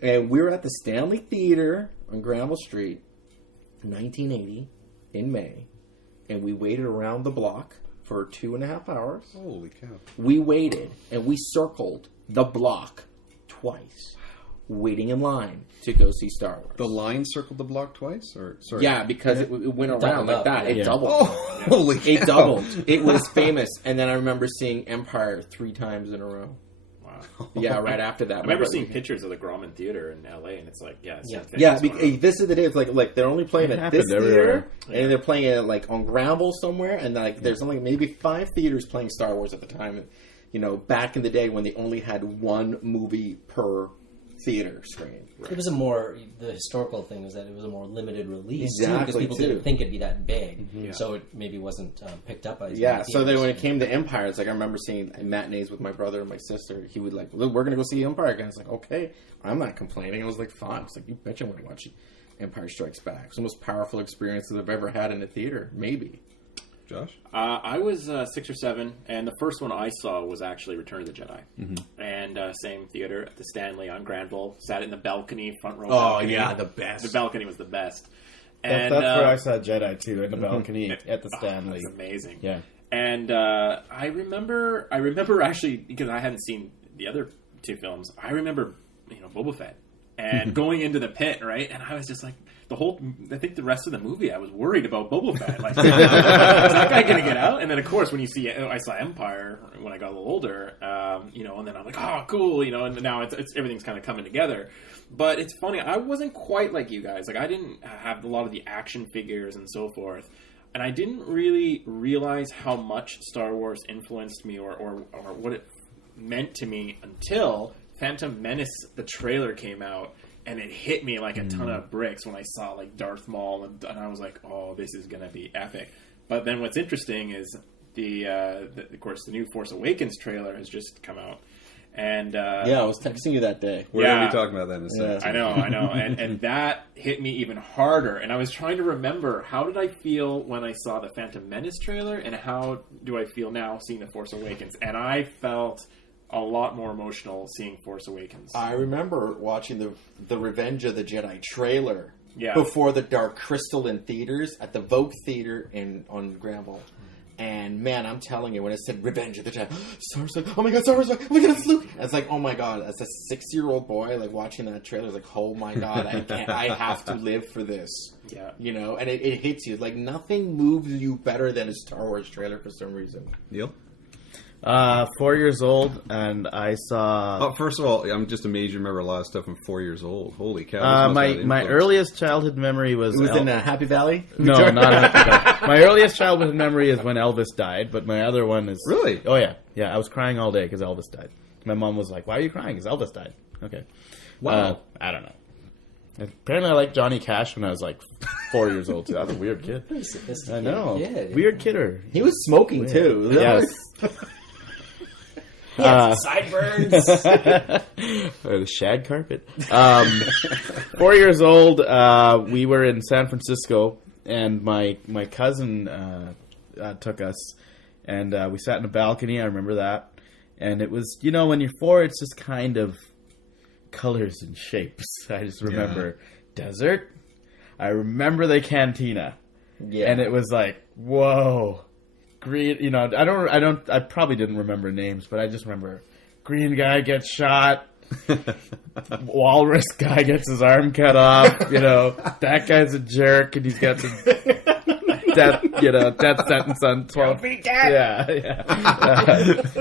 And we were at the Stanley Theater on Granville Street 1980 in May, and we waited around the block for 2.5 hours. Holy cow. We waited and we circled the block twice, waiting in line to go see Star Wars. The line circled the block twice? Sorry. Yeah, because it went around like that. It doubled. Oh, holy cow. It doubled. It was famous. And then I remember seeing Empire 3 times in a row. Wow. Yeah, right after that. I remember seeing pictures of the Grauman Theater in LA, and it's like, this is the day. It's like they're only playing at this theater, and they're playing it like on Granville somewhere, and like there's only maybe 5 theaters playing Star Wars at the time. You know, back in the day when they only had 1 movie per theater screen. Right. It was the historical thing was that it was a more limited release, exactly, because people didn't think it'd be that big, so it maybe wasn't picked up by as many so then theaters. when it came to Empire, it's like I remember seeing matinees with my brother and my sister. He would like, look, we're gonna go see Empire again. It's like, okay, I'm not complaining. I was like, fine. It's like, you betcha I'm gonna watch Empire Strikes Back. It's the most powerful experiences I've ever had in a theater, maybe. Josh? I was 6 or 7, and the first one I saw was actually Return of the Jedi. Mm-hmm. And same theater at the Stanley on Granville. Sat in the balcony, front row. Balcony. Yeah, the best. The balcony was the best. And that's where I saw Jedi too, in the balcony at the Stanley. That's amazing. Yeah. And I remember actually, because I hadn't seen the other 2 films, I remember, Boba Fett and going into the pit, right? And I was just like, I think the rest of the movie, I was worried about Boba Fett. Like, is that guy going to get out? And then, of course, when I saw Empire when I got a little older, and then I'm like, oh, cool, and now it's everything's kind of coming together. But it's funny, I wasn't quite like you guys. Like, I didn't have a lot of the action figures and so forth. And I didn't really realize how much Star Wars influenced me or what it meant to me until Phantom Menace, the trailer came out. And it hit me like a ton of bricks when I saw like Darth Maul, and I was like, "Oh, this is gonna be epic." But then what's interesting is of course, the new Force Awakens trailer has just come out, and I was texting you that day. We're gonna be talking about that in a second. I know, and that hit me even harder. And I was trying to remember, how did I feel when I saw the Phantom Menace trailer, and how do I feel now seeing the Force Awakens? And I felt a lot more emotional seeing Force Awakens. I remember watching the Revenge of the Jedi trailer Yeah. before the Dark Crystal in theaters at the Vogue Theater on Granville. And man, I'm telling you, when it said Revenge of the Jedi, Star Wars, like, oh my god, Star Wars, oh my god, it's Luke. I was like, oh my god, as a 6-year-old boy, like watching that trailer, I was like, oh my god, I have to live for this. Yeah. You know, and it hits you. Like, nothing moves you better than a Star Wars trailer for some reason. Neil? 4 years old, and I saw... Oh, first of all, I'm just amazed you remember a lot of stuff from 4 years old. Holy cow. My earliest childhood memory was... It was in Happy Valley? No, not Happy Valley. My earliest childhood memory is when Elvis died, but my other one is... Really? Oh, yeah. Yeah, I was crying all day because Elvis died. My mom was like, why are you crying? Because Elvis died. Okay. Wow. I don't know. Apparently I liked Johnny Cash when I was like 4 years old, too. I was a weird kid. I know. Kid. Weird kidder. He was smoking, too. Yes. Sideburns. Or the shag carpet. 4 years old, we were in San Francisco, and my cousin took us, and we sat in a balcony. I remember that. And it was, when you're 4, it's just kind of colors and shapes. I just remember desert. I remember the cantina. Yeah. And it was like, whoa. Green, I probably didn't remember names, but I just remember green guy gets shot, walrus guy gets his arm cut off, that guy's a jerk, and he's got some death sentence on 12 feet. Yeah.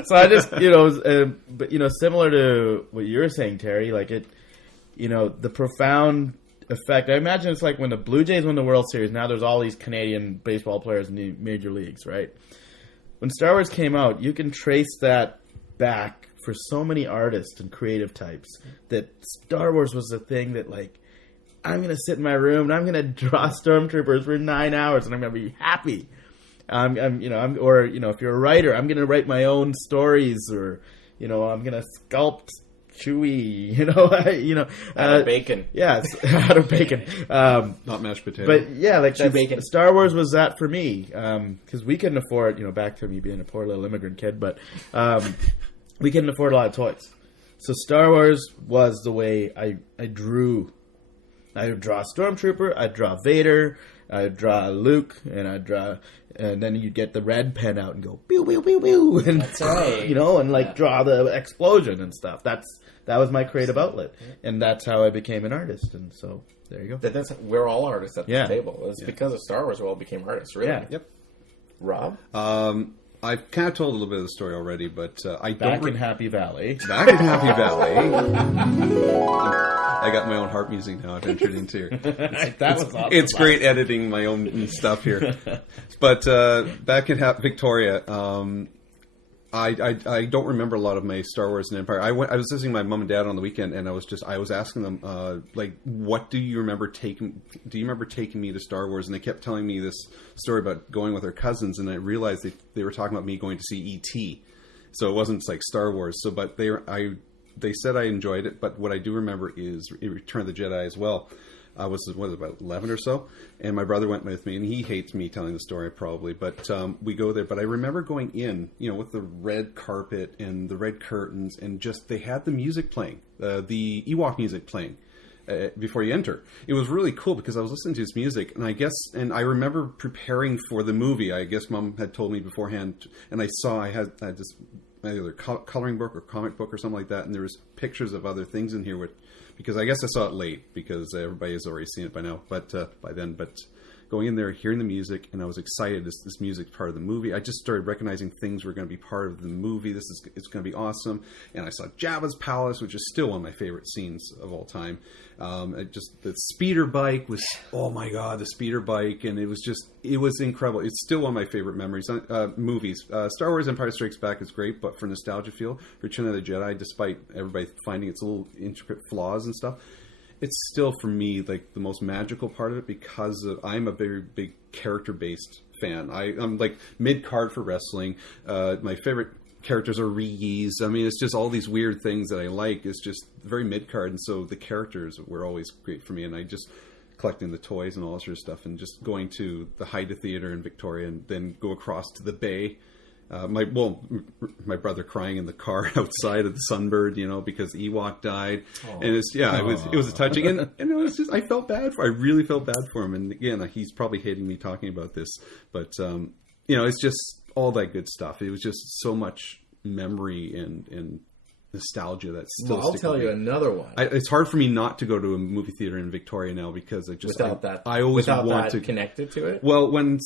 So I just, but similar to what you were saying, Terry, like it, the profound effect. I imagine it's like when the Blue Jays won the World Series. Now there's all these Canadian baseball players in the major leagues, right? When Star Wars came out, you can trace that back for so many artists and creative types that Star Wars was the thing that, like, I'm going to sit in my room and I'm going to draw stormtroopers for 9 hours and I'm going to be happy. If you're a writer, I'm going to write my own stories, or, I'm going to sculpt Chewie, out of bacon. Yes, out of bacon. Not mashed potato. But yeah, like bacon. Star Wars was that for me, because we couldn't afford, back to me being a poor little immigrant kid, but we couldn't afford a lot of toys. So Star Wars was the way I drew. I would draw Stormtrooper, I'd draw Vader, I'd draw Luke, and then you'd get the red pen out and go pew pew pew pew, and that's right. And draw the explosion and stuff. That was my creative outlet, and that's how I became an artist. And so there you go. We're all artists at this table. It's because of Star Wars we all became artists. Really? Yeah. Yep. Rob? I've kind of told a little bit of the story already, but I don't... Back in Happy Valley. Back in Happy Valley. I got my own harp music now I've entered into here. That was awesome. It's great editing my own stuff here. But back in Victoria, I don't remember a lot of my Star Wars and Empire. I was visiting my mom and dad on the weekend, and I was asking them, what do you remember taking me to Star Wars? And they kept telling me this story about going with their cousins, and I realized they were talking about me going to see E.T. So it wasn't like Star Wars. So, but they said I enjoyed it, but what I do remember is Return of the Jedi as well. I was about 11 or so, and my brother went with me, and he hates me telling the story probably, but we go there. But I remember going in, with the red carpet and the red curtains, and just they had the music playing, the Ewok music playing before you enter. It was really cool because I was listening to his music, and I remember preparing for the movie. I guess Mom had told me beforehand, and I had this either coloring book or comic book or something like that, and there was pictures of other things in here because I guess I saw it late because everybody has already seen it by now, but going in there, hearing the music, and I was excited. This music's part of the movie. I just started recognizing things were going to be part of the movie. It's going to be awesome. And I saw Jabba's palace, which is still one of my favorite scenes of all time. The speeder bike was, oh my god, the speeder bike, and it was incredible. It's still one of my favorite memories. Movies. Star Wars Empire Strikes Back is great, but for nostalgia feel, Return of the Jedi, despite everybody finding its little intricate flaws and stuff, it's still, for me, like the most magical part of it because I'm a very big character-based fan. I'm like mid-card for wrestling. My favorite characters are Rees. I mean, it's just all these weird things that I like. It's just very mid-card, and so the characters were always great for me. And I just collecting the toys and all that sort of stuff, and just going to the Haida Theater in Victoria, and then go across to the Bay. My brother crying in the car outside of the Sunbird, because Ewok died, and it was touching, and it was just I really felt bad for him, and again he's probably hating me talking about this, but it's just all that good stuff. It was just so much memory and nostalgia that's still. I'll tell you another one. It's hard for me not to go to a movie theater in Victoria now because I always want to connect it to it. Well, when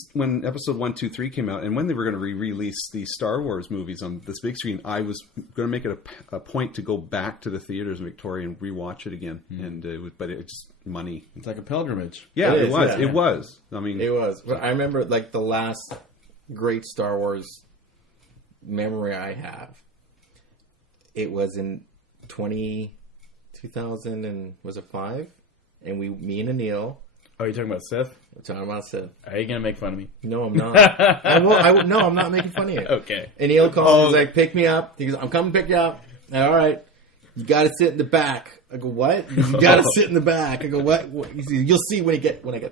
episode 1, 2, 3 came out, and when they were going to re-release the Star Wars movies on this big screen, I was going to make it a point to go back to the theaters in Victoria and rewatch it again. And it just money. It's like a pilgrimage. Yeah, it was. Yeah. It was. I mean, it was. But I remember like the last great Star Wars memory I have. It was in 2000 and was it 5? And me and Anil. Oh, you're talking about Sith? I'm talking about Sith. Are you gonna make fun of me? No, I'm not. No, I'm not making fun of you. Okay. Anil calls. He's like, "Pick me up." He goes, "I'm coming to pick you up." All right. You got to sit in the back. I go, "What?" You got to sit in the back. I go, "What?" He says, "You'll see when I get there."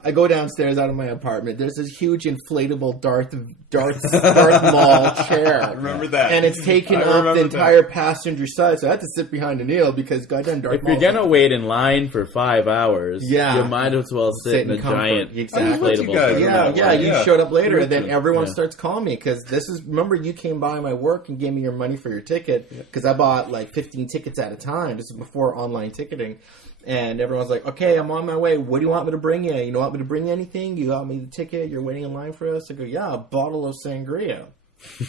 I go downstairs out of my apartment. There's this huge inflatable Darth Maul chair. I remember that. And it's taken up the entire passenger side. So I had to sit behind Anil because goddamn Darth Maul. If you're going to wait in line for 5 hours, you might as well sit in a giant inflatable chair. You showed up later, and then everyone starts calling me because remember you came by my work and gave me your money for your ticket because I bought like 15 tickets at a time. This is before online ticketing. And everyone's like, okay, I'm on my way. What do you want me to bring you? You don't want me to bring you anything? You got me the ticket? You're waiting in line for us? I go, yeah, a bottle of sangria.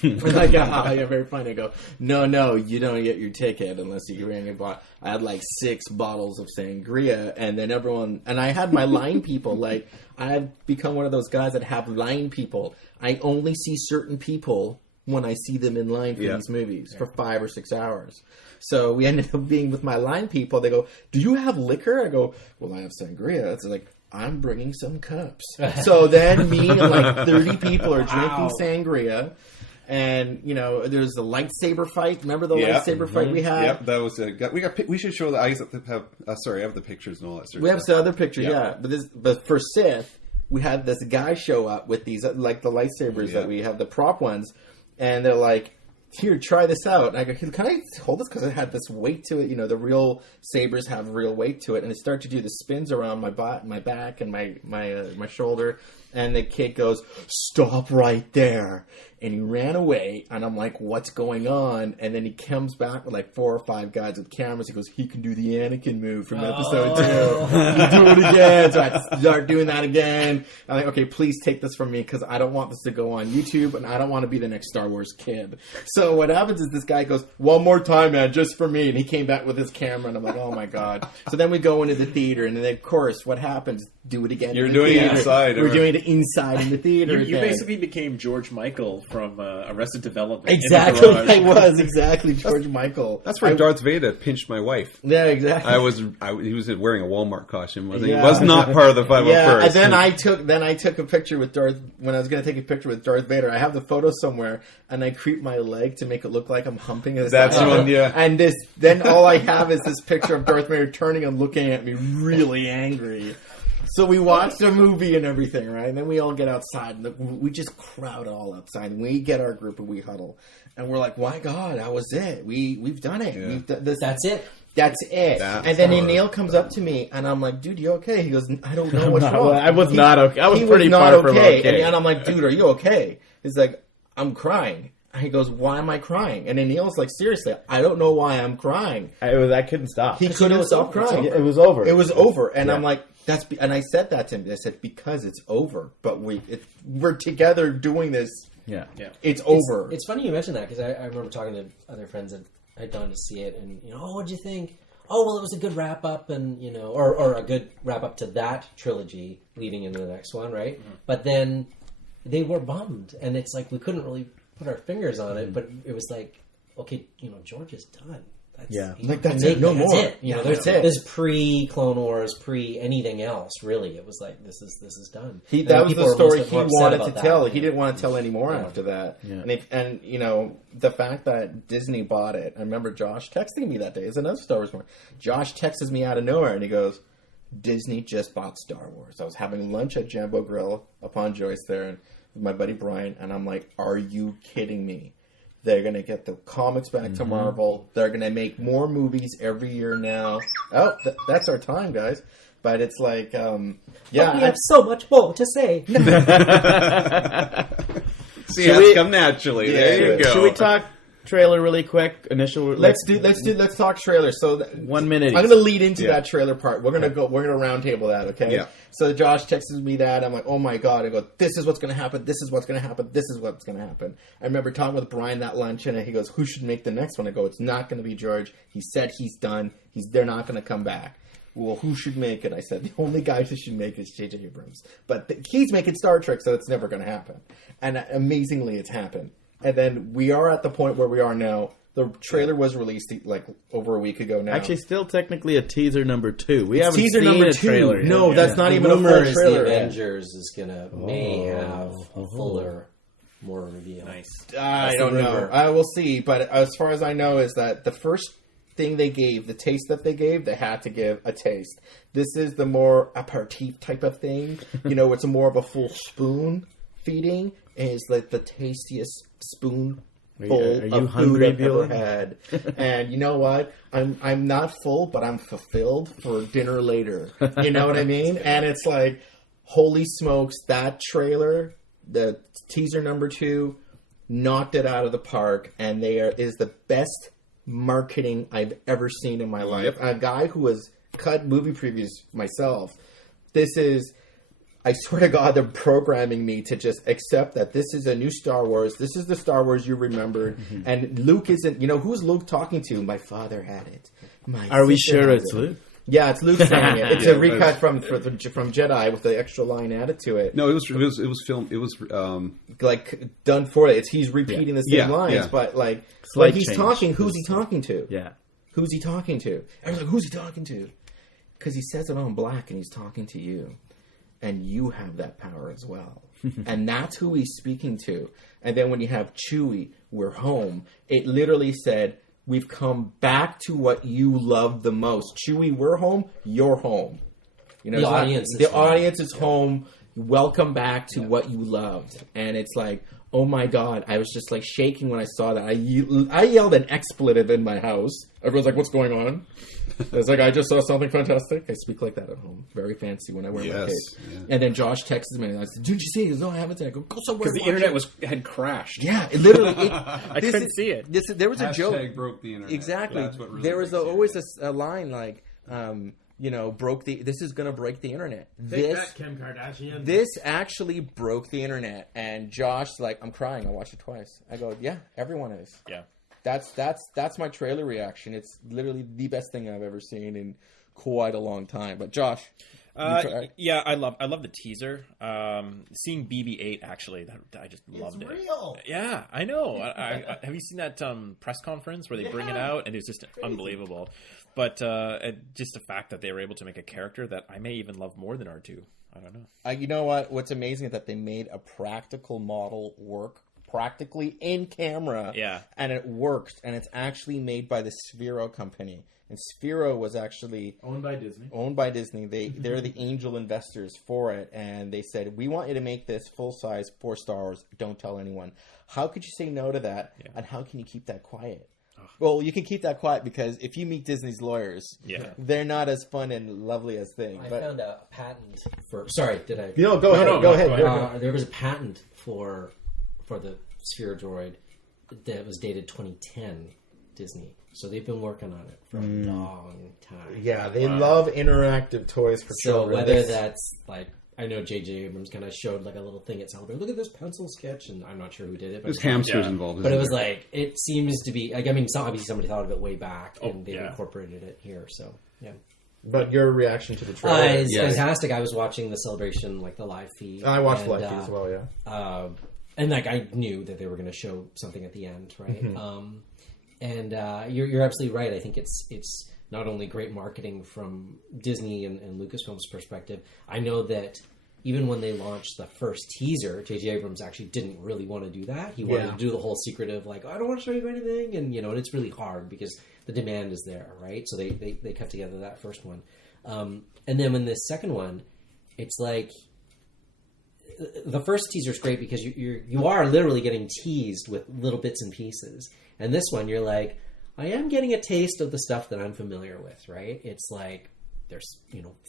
And I go, yeah, very funny. I go, no, you don't get your ticket unless you bring a bottle. I had like 6 bottles of sangria, and then everyone, and I had my line people, like, I've become one of those guys that have line people. I only see certain people when I see them in line for these movies for 5 or 6 hours. So we ended up being with my line people. They go, do you have liquor? I go, well, I have sangria. It's like, I'm bringing some cups. So then me and like 30 people are drinking sangria. And, you know, there's the lightsaber fight. Remember the lightsaber fight we had? Yep, that was we should show that. I have the pictures and all that sort of We have some other pictures, But for Sith, we had this guy show up with these, like the lightsabers that we have, the prop ones. And they're like, here, try this out. And I go, can I hold this? Because it had this weight to it. You know, the real sabers have real weight to it. And they start to do the spins around my back and my shoulder. And the kid goes, stop right there. And he ran away. And I'm like, what's going on? And then he comes back with like 4 or 5 guys with cameras. He goes, he can do the Anakin move from episode 2. You do it again. So I start doing that again. I'm like, okay, please take this from me because I don't want this to go on YouTube. And I don't want to be the next Star Wars kid. So what happens is this guy goes, one more time, man, just for me. And he came back with his camera. And I'm like, oh my God. So then we go into the theater. And then, of course, what happens? Do it again. You're doing it inside. We're doing it inside in the theater. You basically became George Michael from Arrested Development. Exactly. I was exactly George Michael. That's where Darth Vader pinched my wife. Yeah, exactly. He was wearing a Walmart costume. He was not part of the 501st. Yeah, and then I took a picture with Darth when I was going to take a picture with Darth Vader. I have the photo somewhere, and I creep my leg to make it look like I'm humping his. That's one, yeah. And then all I have is this picture of Darth Vader turning and looking at me, really angry. So we watched a movie and everything, right? And then we all get outside, and we just crowd all outside. And we get our group and we huddle, and we're like, "My God, that was it. We've done it. Yeah. That's it. That's it." And then Neil comes up to me, and I'm like, "Dude, you okay?" He goes, "I don't know what's wrong." I was not okay. I was pretty not far from okay. okay. And I'm like, "Dude, are you okay?" He's like, "I'm crying." And he goes, "Why am I crying?" And then Neil's like, "Seriously, I don't know why I'm crying." I couldn't stop. He couldn't stop crying. It was over. It was over, and I'm like. And I said that to him. I said, because it's over, but we're together doing this. Yeah. It's over. It's funny you mentioned that because I remember talking to other friends that had gone to see it, and what'd you think? Oh, well, it was a good wrap up, and or a good wrap up to that trilogy leading into the next one, right? Mm-hmm. But then they were bummed, and it's like we couldn't really put our fingers on it, but it was like, okay, George is done. That's it. No more. That's it. That's it. This pre-Clone Wars, pre-anything else, really. It was like, this is done. That was the story he wanted to tell. He didn't want to tell any more after that. Yeah. And the fact that Disney bought it, I remember Josh texting me that day. It's another Star Wars moment. Josh texts me out of nowhere, and he goes, Disney just bought Star Wars. I was having lunch at Jambo Grill upon Joyce there, and with my buddy Brian, and I'm like, are you kidding me? They're going to get the comics back to Marvel. They're going to make more movies every year now. Oh, that's our time, guys. But it's like, But we have so much more to say. See, that's come naturally. Yeah, there you go. Should we talk trailer really quick? Let's talk trailer. So 1 minute. I'm going to lead into that trailer part. We're going to roundtable that, okay? Yeah. So Josh texts me that. I'm like, oh my God. I go, this is what's going to happen. This is what's going to happen. This is what's going to happen. I remember talking with Brian that lunch, and he goes, who should make the next one? I go, it's not going to be George. He said he's done. They're not going to come back. Well, who should make it? I said, the only guy who should make it is J.J. Abrams. But he's making Star Trek, so it's never going to happen. And amazingly, it's happened. And then we are at the point where we are now. The trailer was released like over a week ago now. Actually, still technically a teaser number 2. We haven't teaser seen number a 2. trailer. No, that's not even a full trailer. The Avengers is may have a fuller, more reveal. Nice. I don't know. I will see. But as far as I know, is that the first thing they gave, the taste that they gave, they had to give a taste. This is the more aperitif type of thing. It's more of a full spoon feeding. It's like the tastiest spoon. Full of food I've ever had. And you know what? I'm not full, but I'm fulfilled for dinner later. You know what I mean? And it's like, holy smokes, that trailer, the teaser number 2, knocked it out of the park, and is the best marketing I've ever seen in my life. A guy who was cut movie previews myself. This is, I swear to God, they're programming me to just accept that this is a new Star Wars. This is the Star Wars you remembered. And Luke isn't, who's Luke talking to? My father had it. Are we sure it's Luke? Yeah, it's Luke saying it. It's a recut from Jedi with the extra line added to it. No, it was filmed. It was like done for it. He's repeating the same lines, but like when he's talking, who's he talking to? Yeah, who's he talking to? I was like, who's he talking to? Because he says it on black, and he's talking to you, and you have that power as well, and that's who he's speaking to. And then when you have Chewie, we're home. It literally said, we've come back to what you love the most. Chewie, we're home. You're home. The audience is home. Welcome back to what you loved. And it's like, oh my God. I was just like shaking when I saw that. I yelled an expletive in my house. Everyone's like, what's going on? I was like, I just saw something fantastic. I speak like that at home. Very fancy when I wear my cape. Yeah. And then Josh texted me and I said, didn't you see it? He goes, no, I haven't. I go somewhere. Because the internet had crashed. Yeah, it literally. I couldn't see it. There was a joke. Hashtag broke the internet. Exactly. Really there was always a line like, this is going to break the internet. Kim Kardashian. This actually broke the internet. And Josh's like, I'm crying. I watched it twice. I go, yeah, everyone is. Yeah. That's my trailer reaction. It's literally the best thing I've ever seen in quite a long time. But Josh, yeah, I love the teaser. Seeing BB-8 actually, I just loved it. It's real. Yeah, I know. I have you seen that press conference where they bring it out and it's just unbelievable. But just the fact that they were able to make a character that I may even love more than R2. I don't know. You know what? What's amazing is that they made a practical model work practically in camera. Yeah. And it works. And it's actually made by the Sphero company. And Sphero was actually owned by Disney. They're the angel investors for it. And they said, we want you to make this full size for Star Wars. Don't tell anyone. How could you say no to that? Yeah. And how can you keep that quiet? Well, you can keep that quiet because if you meet Disney's lawyers, they're not as fun and lovely as they. I found a patent for. Sorry, did I? No, go ahead. Go ahead. There was a patent for the Sphere droid that was dated 2010 Disney. So they've been working on it for a long time. Yeah, they love interactive toys for children. So whether that's like, I know J.J. Abrams kind of showed like a little thing at Celebrate. Look at this pencil sketch, and I'm not sure who did it. But there's hamsters involved. But it was like, it seems to be, like, I mean, obviously somebody thought of it way back, and they've incorporated it here. So yeah. But your reaction to the trailer? It's fantastic. I was watching the Celebration, like the live feed. I watched live feed as well. Yeah. And like I knew that they were going to show something at the end, right? Mm-hmm. You're absolutely right. I think it's not only great marketing from Disney and Lucasfilm's perspective. I know that even when they launched the first teaser, J.J. Abrams actually didn't really want to do that. He wanted to do the whole secret of like, I don't want to show you anything, and and it's really hard because the demand is there, right? So they cut together that first one, and then when this second one, it's like the first teaser is great because you are literally getting teased with little bits and pieces, and this one you're like, I am getting a taste of the stuff that I'm familiar with, right? It's like there's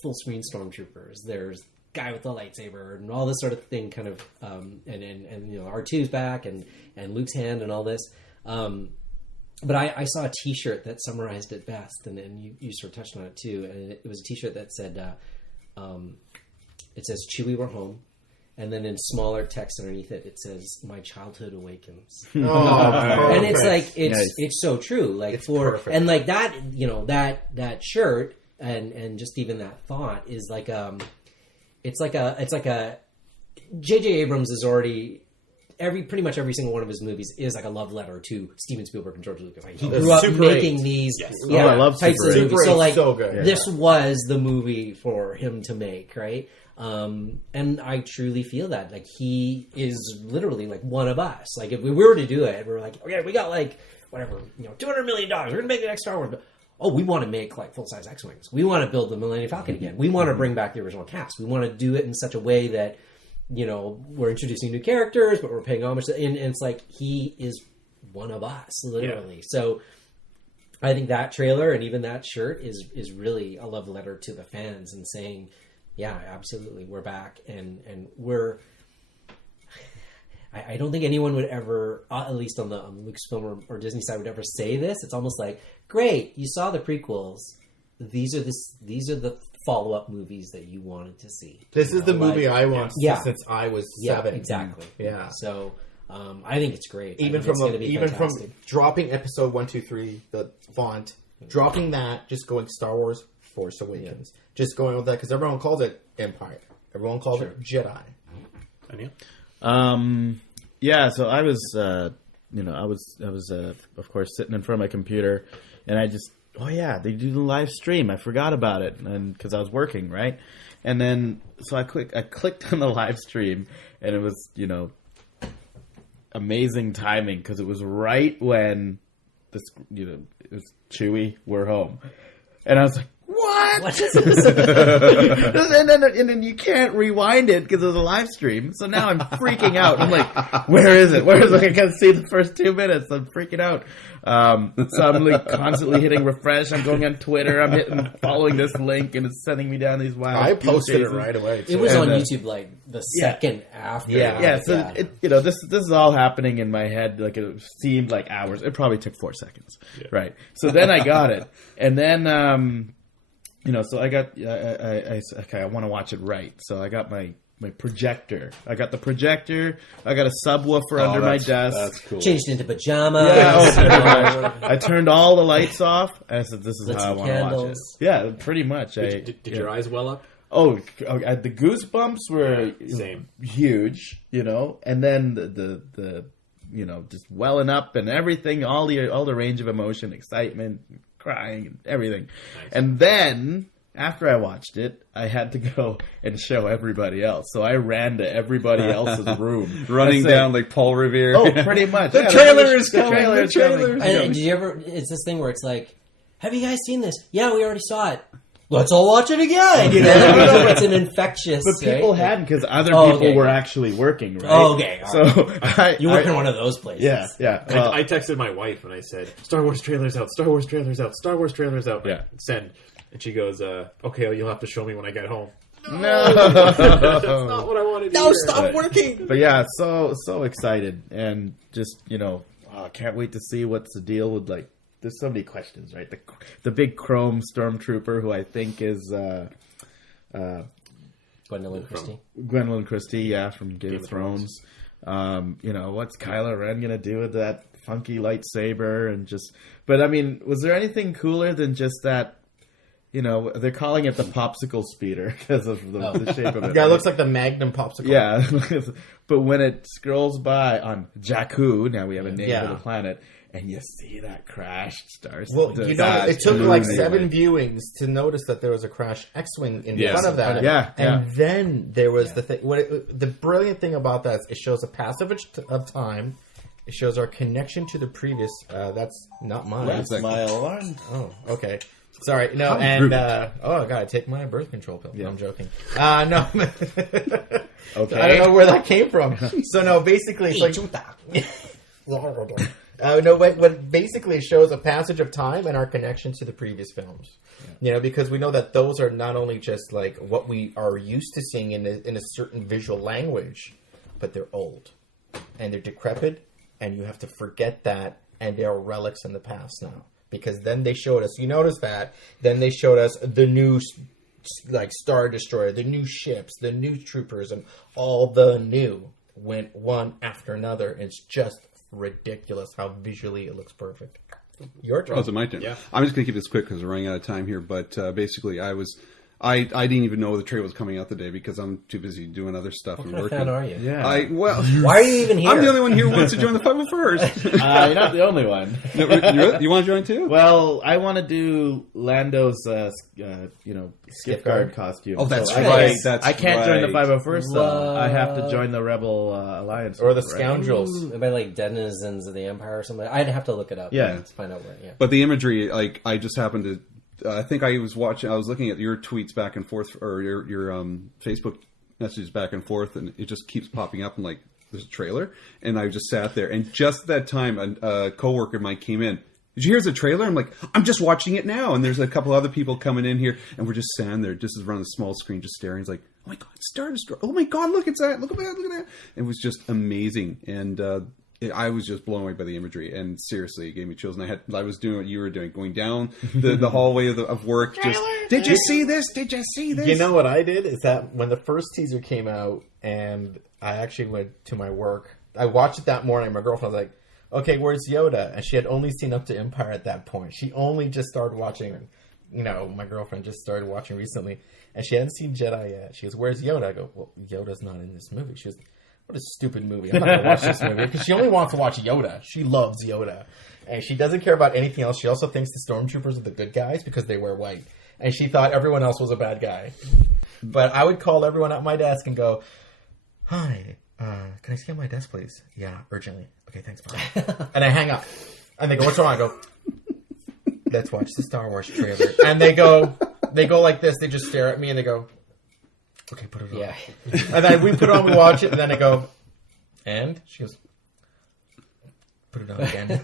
full screen stormtroopers, there's guy with the lightsaber and all this sort of thing, kind of and R2's back and Luke's hand and all this, but I saw a t-shirt that summarized it best, and you sort of touched on it too, and it was a t-shirt that said it says Chewie, we're home, and then in smaller text underneath it says my childhood awakens. And it's like it's so true, like it's perfect. And like that that shirt and just even that thought is like it's like a J.J. Abrams is already pretty much every single one of his movies is like a love letter to Steven Spielberg and George Lucas. Like he grew up making these I love types of movies. So like so good. This was the movie for him to make, right? And I truly feel that like he is literally like one of us. Like if we were to do it, we're like, okay, we got like whatever, $200 million. We're gonna make the next Star Wars. Oh, we want to make like full-size X-Wings. We want to build the Millennium Falcon again. We want to bring back the original cast. We want to do it in such a way that, we're introducing new characters, but we're paying homage to, and it's like he is one of us, literally. Yeah. So I think that trailer and even that shirt is really a love letter to the fans and saying, yeah, absolutely, we're back, and we're. I don't think anyone would ever, at least on the Lucasfilm or Disney side, would ever say this. It's almost like, great, you saw the prequels. these are the follow-up movies that you wanted to see. This is the movie I want since I was 7. Exactly. Yeah. So I think it's great. Even from dropping episode 1, 2, 3, the font, dropping that, just going Star Wars Force Awakens, just going with that because everyone calls it Empire, everyone calls it Jedi. Yeah. So I was, I was of course sitting in front of my computer, and I just, they do the live stream. I forgot about it, and because I was working, right, and then so I clicked on the live stream, and it was amazing timing because it was right when this, it was Chewie, we're home, and I was like, what is this? and then you can't rewind it because of the live stream. So now I'm freaking out. I'm like, where is it? I can't see the first 2 minutes. I'm freaking out. So I'm like constantly hitting refresh. I'm going on Twitter. I'm following this link, and it's sending me down these wild. I posted it right away. It was on YouTube like the second after. Yeah. So this is all happening in my head. Like it seemed like hours. It probably took 4 seconds. Yeah. Right. So then I got it, and then. So I got, I want to watch it right. So I got my projector. I got the projector. I got a subwoofer under my desk. That's cool. Changed into pajamas. Yeah, I turned all the lights off. I said, this is how I want to watch it. Yeah, pretty much. Did your eyes well up? Oh, the goosebumps were huge, and then the just welling up and everything, all the range of emotion, excitement, crying and everything. Nice. And then after I watched it, I had to go and show everybody else. So I ran to everybody else's room, running down like Paul Revere. Oh, pretty much. The trailer is coming. The trailer. And did you ever? It's this thing where it's like, have you guys seen this? Yeah, we already saw it. Let's all watch it again. It's an infectious. But people hadn't because other people were actually working, right? Oh, okay. So you work in one of those places. Yeah. Well, I texted my wife and I said, "Star Wars trailers out. Star Wars trailers out. Star Wars trailers out." Yeah. Send. And she goes, "Okay, you'll have to show me when I get home." No, that's not what I wanted. No, stop working. But yeah, so excited and just can't wait to see what's the deal with like. There's so many questions, right? The big chrome stormtrooper who I think is Gwendolyn Christie. Gwendolyn Christie, yeah, from Game of Thrones. What's Kylo Ren gonna do with that funky lightsaber and just? But I mean, was there anything cooler than just that? They're calling it the popsicle speeder because of the shape of it. Yeah, it looks like the Magnum popsicle. Yeah, but when it scrolls by on Jakku, now we have a name for the planet. And you see that crashed Star Well, it took like 7 viewings to notice that there was a crashed X-Wing in front of that. Yeah. And then there was the thing. The brilliant thing about that is it shows a passage of time. It shows our connection to the previous. That's not mine. That's my alarm. Oh, okay. Sorry. No, and I gotta take my birth control pill. Yeah. No, I'm joking. No. Okay. I don't know where that came from. So no, basically it's like. What basically shows a passage of time and our connection to the previous films. Yeah. Because we know that those are not only just like what we are used to seeing in a certain visual language, but they're old and they're decrepit, and you have to forget that, and they are relics in the past now. Because then they showed us, you notice that, then they showed us the new like Star Destroyer, the new ships, the new troopers, and all the new went one after another. It's just ridiculous how visually it looks perfect. Your turn. Oh, it's my turn. Yeah. I'm just going to keep this quick because we're running out of time here. But basically, I didn't even know the trailer was coming out today because I'm too busy doing other stuff and working. What kind of fan are you? Yeah. Why are you even here? I'm the only one here who wants to join the 501st. You're not the only one. You want to join too? Well, I want to do Lando's, gift card costume. Oh, that's right. I can't join the 501st, though. I have to join the Rebel Alliance. Or the Scoundrels. By like denizens of the Empire or something. I'd have to look it up. Yeah. To find out where, yeah. But the imagery, like, I just happened to... I think I was looking at your tweets back and forth, or your Facebook messages back and forth, and it just keeps popping up. And like, there's a trailer, and I just sat there, and just at that time, a coworker of mine came in. Did you hear the trailer? I'm like, I'm just watching it now, and there's a couple other people coming in here, and we're just standing there, just around the small screen, just staring. It's like, oh my god, Star Destroyer! Oh my god, look at that! Look at that! Look at that! It was just amazing, and I was just blown away by the imagery, and seriously, it gave me chills. And I was doing what you were doing, going down the hallway of work. Just, did you see this? Did you see this? You know what I did is that when the first teaser came out, and I actually went to my work, I watched it that morning. My girlfriend was like, "Okay, where's Yoda?" And she had only seen up to Empire at that point. She only just started watching. You know, my girlfriend just started watching recently, and she hadn't seen Jedi yet. She goes, "Where's Yoda?" I go, "Well, Yoda's not in this movie." She goes, "What a stupid movie. I'm not going to watch this movie." Because she only wants to watch Yoda. She loves Yoda. And she doesn't care about anything else. She also thinks the stormtroopers are the good guys because they wear white. And she thought everyone else was a bad guy. But I would call everyone at my desk and go, "Hi, can I see on my desk, please?" "Yeah, urgently." "Okay, thanks, bye." And I hang up. And they go, "What's wrong?" I go, "Let's watch the Star Wars trailer." And they go like this. They just stare at me and they go, "Okay, put it on." Yeah. And then we put it on, we watch it, and then I go, "And?" She goes, "Put it on again."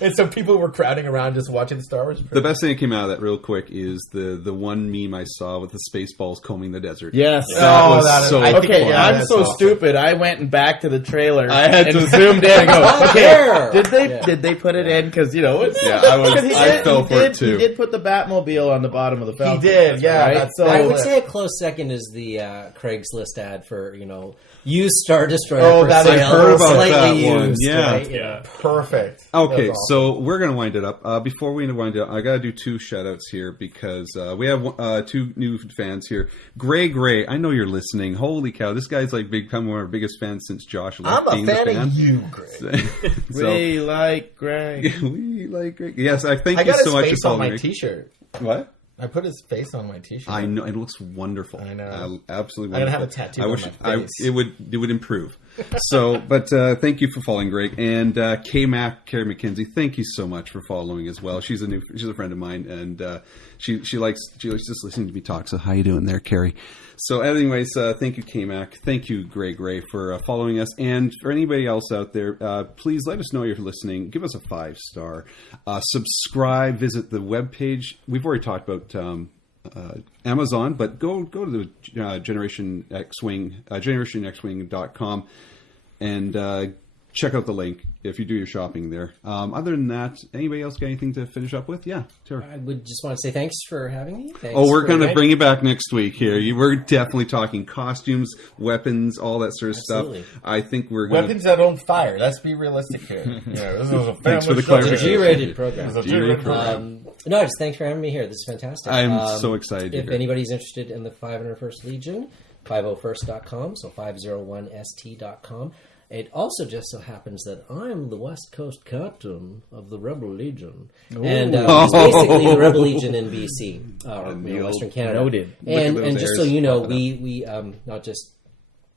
And so people were crowding around just watching the Star Wars trailer. The best thing that came out of that real quick is the one meme I saw with the Spaceballs combing the desert. Yes. That was so okay, funny. I'm so stupid. I went back to the trailer I had and to zoomed in and go, okay, did they put it in? Because, you know, it's, I fell for it too. He did put the Batmobile on the bottom of the Falcon. He did, yeah. Right? That's So I would say a close second is the Craigslist ad for, used Star Destroyer for that sale. I heard about slightly that one. used. Yeah. Right? Yeah. perfect. Okay, That's awesome. so we're going to wind it up. Before we wind it up, I got to do 2 shout-outs here because we have 2 new fans here. Gray, I know you're listening. Holy cow, this guy's like become one of our biggest fans since Josh left I'm a being fan the fan. of you, Greg. We like Greg. We like Greg. Yes, I thank I you got his so much face for on my following me. T-shirt. What? I put his face on my T-shirt. I know it looks wonderful. I know. Absolutely. I'm gonna wonderful. have a tattoo I on wish my face. it would improve. So, but thank you for following, Greg, and K-Mac, Carrie McKenzie. Thank you so much for following as well. She's a friend of mine, and she likes just listening to me talk. So, how you doing there, Carrie? So, anyways, thank you, K-Mac. Thank you, Greg Ray, for following us. And for anybody else out there, please let us know you're listening. Give us a 5-star. Subscribe. Visit the webpage. We've already talked about Amazon, but go to the Generation X-Wing, GenerationXwing.com, and check out the link if you do your shopping there. Other than that, anybody else got anything to finish up with? Yeah, sure. I would just want to say thanks for having me. Thanks We're going to for bring you back next week here. We're definitely talking costumes, weapons, all that sort of Absolutely. stuff. I think we're going Weapons that don't fire. Let's be realistic here. This is a Thanks for the family show. It's a clarification. G-rated program. It's a G-rated program. No, just thanks for having me here. This is fantastic. I'm so excited to If hear. anybody's interested in the 501st Legion, 501st.com, so 501st.com. It also just so happens that I'm the West Coast captain of the Rebel Legion. And it's basically the Rebel Legion in BC, or Western Canada. Noted. And Look at those just so airs you know, popping we not just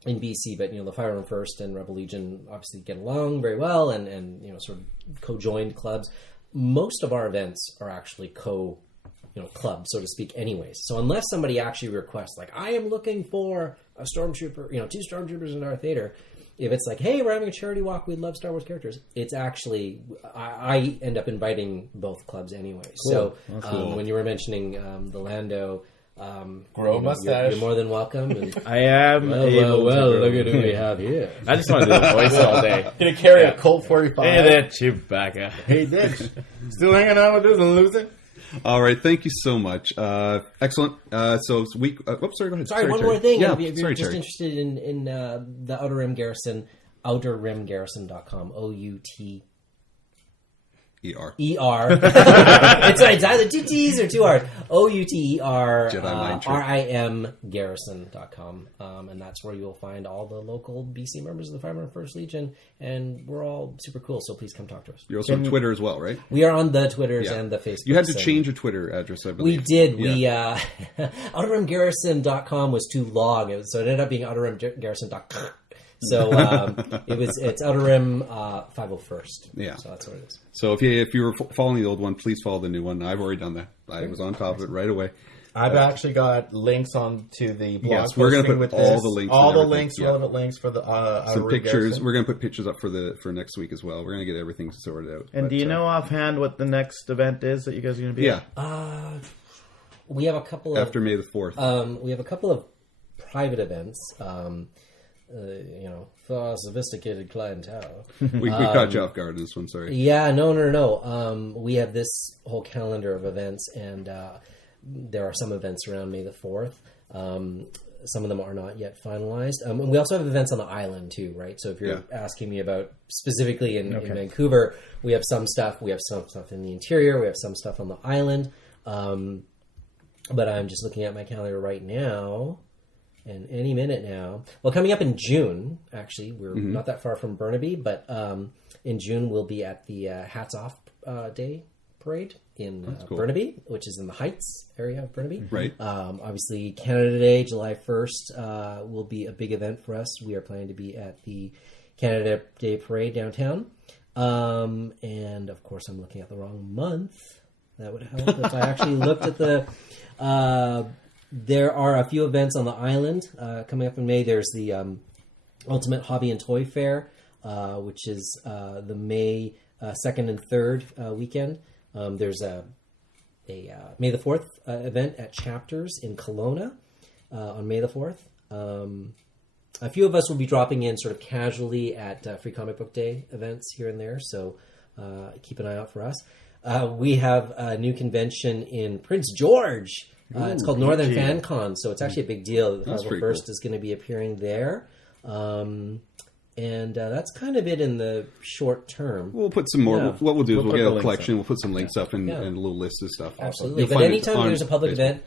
in BC, but the 501st and Rebel Legion obviously get along very well and sort of co-joined clubs. Most of our events are actually clubs, so to speak, anyways. So unless somebody actually requests, like, I am looking for a stormtrooper, 2 stormtroopers in Darth Vader, if it's like, hey, we're having a charity walk, we'd love Star Wars characters, it's actually, I end up inviting both clubs anyway. Cool. So when you were mentioning the Lando, Grow a mustache. You're more than welcome. And, I am able to look at who we have here. I just want to do the voice all day. Gonna carry a Colt 45. Hey there, Chewbacca. Hey, Ditch. Still hanging out with this and losing? All right, thank you so much. Excellent. So sorry, go ahead. Sorry, one Terry. more thing. Yeah, If you're sorry, just Terry. interested in the Outer Rim Garrison, outerrimgarrison.com, OUT. ER. It's either 2 T's or 2 R's. OUTER Jedi Mind Trick. RIMgarrison.com. And that's where you'll find all the local BC members of the 501st Legion. And we're all super cool, so please come talk to us. You're also on Twitter as well, right? We are on the Twitters Yeah. and the Facebook. You had to change your Twitter address, I We believe. did. Yeah. We outerrimgarrison.com was too long, so it ended up being outerrimgarrison.com. So it's Outer Rim 501st. Yeah. So that's what it is. So if you were following the old one, please follow the new one. I've already done that. I was on top of it right away. I've actually got links on to the blog. Yes, we're going to posting put with all this. the links. All and the everything. links, Yeah. relevant links for the Outer Some Rim pictures. Garrison. We're going to put pictures up for next week as well. We're going to get everything sorted out. And But, do you know offhand what the next event is that you guys are going to be Yeah. at? We have a couple of After May the 4th. we have a couple of private events. sophisticated clientele. We caught you off guard in this one, sorry. Yeah, no. We have this whole calendar of events, and there are some events around May the 4th. Some of them are not yet finalized. And we also have events on the island too, right? So if you're asking me about specifically in Vancouver, we have some stuff. We have some stuff in the interior. We have some stuff on the island. But I'm just looking at my calendar right now, and any minute now. Well, coming up in June, actually, we're not that far from Burnaby, but in June we'll be at the Hats Off Day Parade in Burnaby, which is in the Heights area of Burnaby. Right. Obviously, Canada Day, July 1st, will be a big event for us. We are planning to be at the Canada Day Parade downtown. And, of course, I'm looking at the wrong month. That would help if I actually looked at the... there are a few events on the island coming up in May. There's the Ultimate Hobby and Toy Fair, which is the May 2nd and 3rd weekend. There's a May the 4th event at Chapters in Kelowna on May the 4th. A few of us will be dropping in sort of casually at Free Comic Book Day events here and there, so keep an eye out for us. We have a new convention in Prince George. It's called Northern Fan Con, so it's actually a big deal. The 1st is going to be appearing there. And that's kind of it in the short term. We'll put some more. What we'll do is we'll get a collection. We'll put some links up and a little list of stuff. Absolutely. But anytime there's a public event,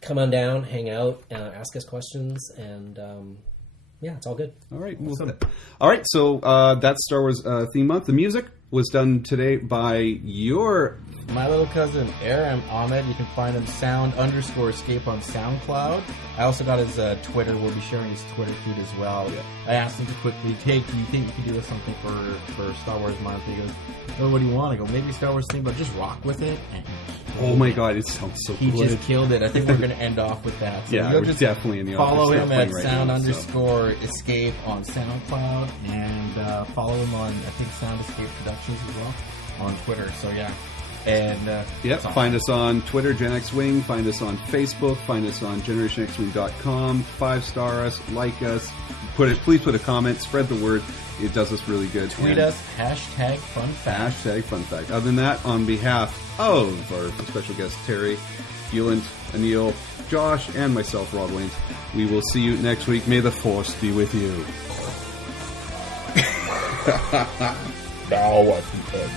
come on down, hang out, ask us questions, and it's all good. All right. All right. So that's Star Wars theme month. The music was done today by my little cousin Aram Ahmed. You can find him sound_escape on SoundCloud. I also got his Twitter. We'll be sharing his Twitter feed as well. Yeah. I asked him to quickly do you think you can do something for Star Wars month? He goes, oh, what do you want? I go, maybe Star Wars theme, but just rock with it. And oh my god, it sounds so good. He just killed it. I think we're going to end off with that. So we're just definitely in the follow him at sound_escape on SoundCloud, and follow him on, I think, Sound Escape Productions as well on Twitter. So yeah. And find us on Twitter, Gen X Wing. Find us on Facebook. Find us on GenerationXWing.com. 5-star us, like us. Please put a comment. Spread the word. It does us really good. Tweet us, #FunFact. Other than that, on behalf of our special guest Terry, Hewlett, Anil, Josh, and myself, Rob Williams, we will see you next week. May the Force be with you. Now I can tell you.